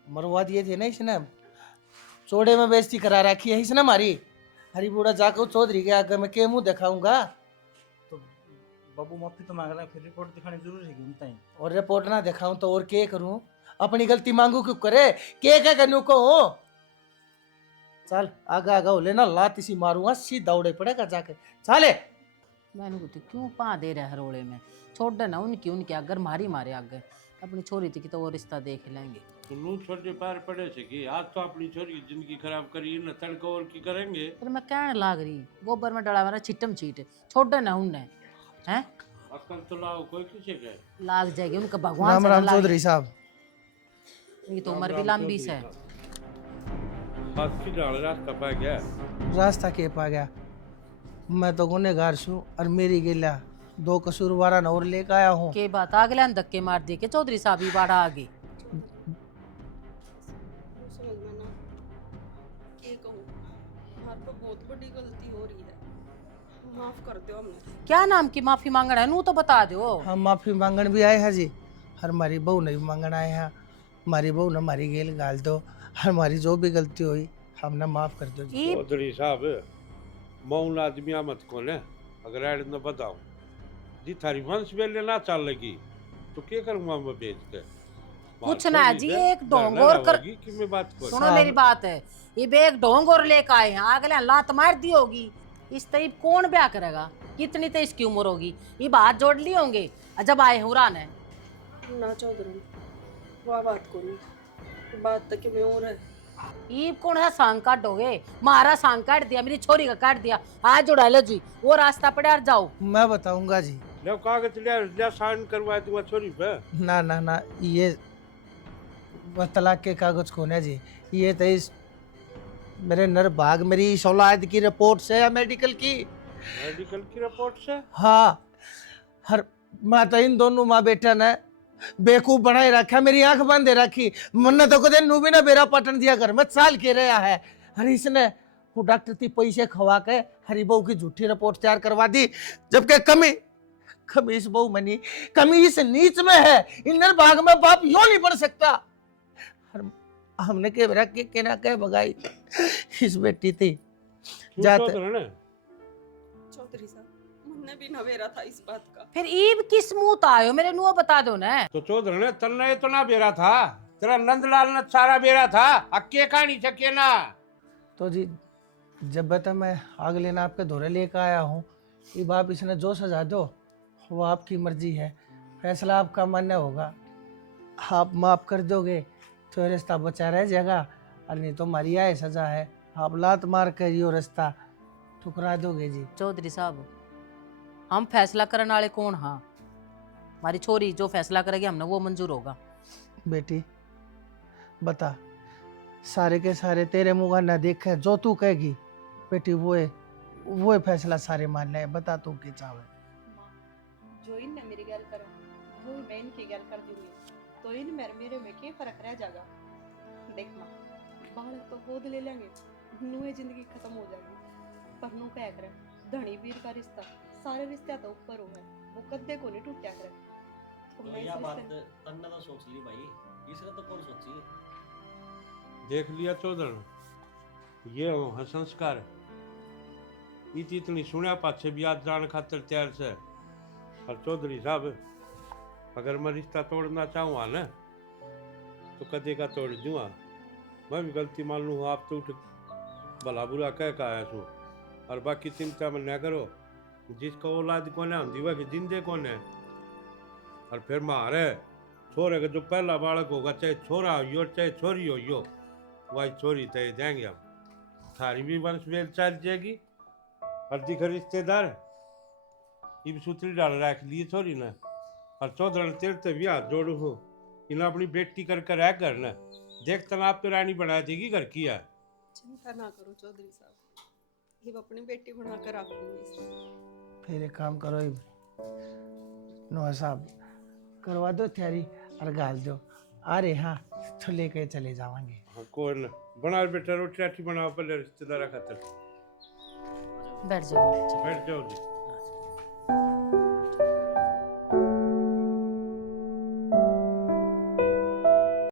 मरवा दिए थे ना इसने, चौड़े में बेइज्जती करा रखी है इसने हमारी। हरी बूढ़ा जाकर चौधरी के आगे मैं के मुंह दिखाऊंगा? तो बाबू माफी तो मांग रहा है, फिर रिपोर्ट दिखानी जरूरी है उनता ही। और रिपोर्ट ना दिखाऊं तो और के करूं? अपनी गलती मांगू क्यों करे, के करूं को? चल आगा आगा हो लेना, लात इसी मारूंगा, सीधा दौड़े पड़ेगा जाके। चले मैंने को तो क्यों पा दे रहा है रोड़े में, छोड़ देना उनकी अगर मारी मारे आगे अपनी छोरी थी कि तो वो रिश्ता देख लेंगे। तो नू छोटे पैर पड़े से कि आज तो अपनी छोरी की जिंदगी खराब करी न, तड़को और की करेंगे। फिर मैं कहने लाग रही गोबर में डला मेरा छिटम छीट छोड़ देना उनने हैं। अकल तो लाओ कोई किसी के। लाग जाएगी उनका भगवान राम से राम ना लागे। चौधरी साहब। ये तो उम्र भी राम लंबी चौधरी से। साहब। हाथ की डाल रास्ता पा गया। रास्ता के पा गया, मैं तो गुनेगार छूं और मेरी गिला 2 कसूरवारा न और लेकर आया हूँ। के बात आगे लान धक्के मार दे के चौधरी साहब ही बाड़ा आगे। समझ में ना क्या कहूँ, हमारे को बहुत बड़ी गलती हो रही है, माफ कर दो हमने। क्या नाम की माफी मांगना है नू तो बता दो। हम माफी मांगन भी आए हैं जी, और हमारी बहू ने भी मांगन आए हैं। हमारी बहू ने हमारी गेल गाल दो, हमारी जो भी गलती हुई हमने माफ कर दो जी। चौधरी साहब मौन आदमी आमत कौन है, अगर ऐड न बताओ जी थारी वंश वेले ना चल लगी तो क्या करूंगा मैं बेच के। कुछ ना जी, एक ढोंग और कर कि मैं बात कर। सुनो मेरी बात है, ये बेग ढोंग और लेकर आए हैं, आगले लात मार दी होगी। इस तरह कौन ब्याह करेगा, कितनी तो इसकी उम्र होगी, ये बात जोड़ ली होंगे जब आए हुरान है ना चौधरी, वह बात को नहीं, बात तक में और है। ये कौन सा सांग काटोगे, मारा सांग काट दिया, मेरी छोरी का काट दिया, आज जोड़ा लो जी वो रास्ता पड़े और जाओ। मैं बताऊंगा जी। ले कागज ले साइन करवा दूंगा छोरी पे। ना ना ना, ये तलाक के कागज कौन है जी, ये तो इस मेरे नर भाग मेरी इस औलाद की रिपोर्ट से या मेडिकल की रिपोर्ट से। हाँ, हर मैं तो इन दोनों माँ बेटा ने बेवकूफ बनाए रखा, मेरी आंख बंद दे रखी। मन्ना तो कदे नू भी ना बेरा पटन दिया घर में चाल के रहा है। हरी इसने वो डॉक्टर थी पैसे खवा के हरी बहू की झूठी रिपोर्ट तैयार करवा दी, जबकि कमी कमी इस बहू मनी, कमी इस नीच में है। इन भाग में बाप यो नहीं बन सकता। हमने के बेरा के ना कह भगाई इस बेटी थी जाते। चौधरी साहब, मुन्ने भी नवेरा था इस बात का। फिर ईब किस मुंह तो आयो मेरे नुआ बता दो ना। तो चौधरी ने तन्ने तो ना बेरा था, तेरा नंदलाल ने सारा बेरा था, अक्के कहानी सके ना। तो जी जब तक मैं आग लेना आपके धोरे लेकर आया हूँ, ये बाप इसने जो सजा दो वो आपकी मर्जी है, फैसला आपका मान्य होगा। आप माफ कर दोगे तो रास्ता बचा रह जाएगा, और नहीं तो हमारी आए सजा है। आप लात मार कर यो रास्ता ठुकरा दोगे जी। चौधरी साहब हम फैसला करने वाले कौन, हाँ हमारी छोरी जो फैसला करेगी हमने वो मंजूर होगा। बेटी बता, सारे के सारे तेरे मुँह ना देखे, जो तू कहेगी बेटी वो फैसला सारे मान ले। बता तू क्या चाहे। जो इन ने मेरी गल करो वो मैं इनकी गल कर दूंगी, तो इन मेरे में क्या फर्क रह जाएगा। देख माँ, बालक तो गोद ले लेंगे, नुए जिंदगी खत्म हो जाएगी, पर नू कह करे धनी वीर का रिश्ता सारे रिश्ते तो ऊपर हो है, वो कद्दे को नहीं टूटा करे। तो मैं यह इस बात रिश्ते तन्ने तो सोच ली भाई, इसने तो कौन सोची। देख लिया चौधरी, ये हो है संस्कार। इतनी सुनिया पाछे भी आज जान खातर तैयार से। और चौधरी साहब अगर मैं रिश्ता तोड़ना चाहूँगा ना तो कदे का तोड़ दूँगा। मैं भी गलती मान लूँ, आप तो उठ भला बुरा कह का आया सो। और बाकी चिंता में न करो, जिसका औलाद कौन है हम वह जिंदे कौन है। और फिर मारे छोरे का जो पहला बालक होगा, चाहे छोरा हो चाहे छोरी हो, वही छोरी तय जाएंगे हम। थारी भी वंश वेल चल जाएगी। और दिख रिश्तेदार इब सूत्री डाल रख लिए छोरी ने। और चौधरी तेरे ते भी हाथ जोड़ू हो, इन्हें अपनी बेटी कर कर रह कर न देख तना आप तो रानी बना देगी घर की है। चिंता ना करो चौधरी साहब, ये अपनी बेटी बना कर रखूंगी। फिर एक काम करो नौहा साहब, करवा दो तैयारी और गाल दो। अरे हाँ तो लेके चले जावांगे। हाँ कौन बना बेटा, रोटी राटी बनाओ पहले रिश्तेदार खातर। बैठ जाओ। बैठ जाओ जी।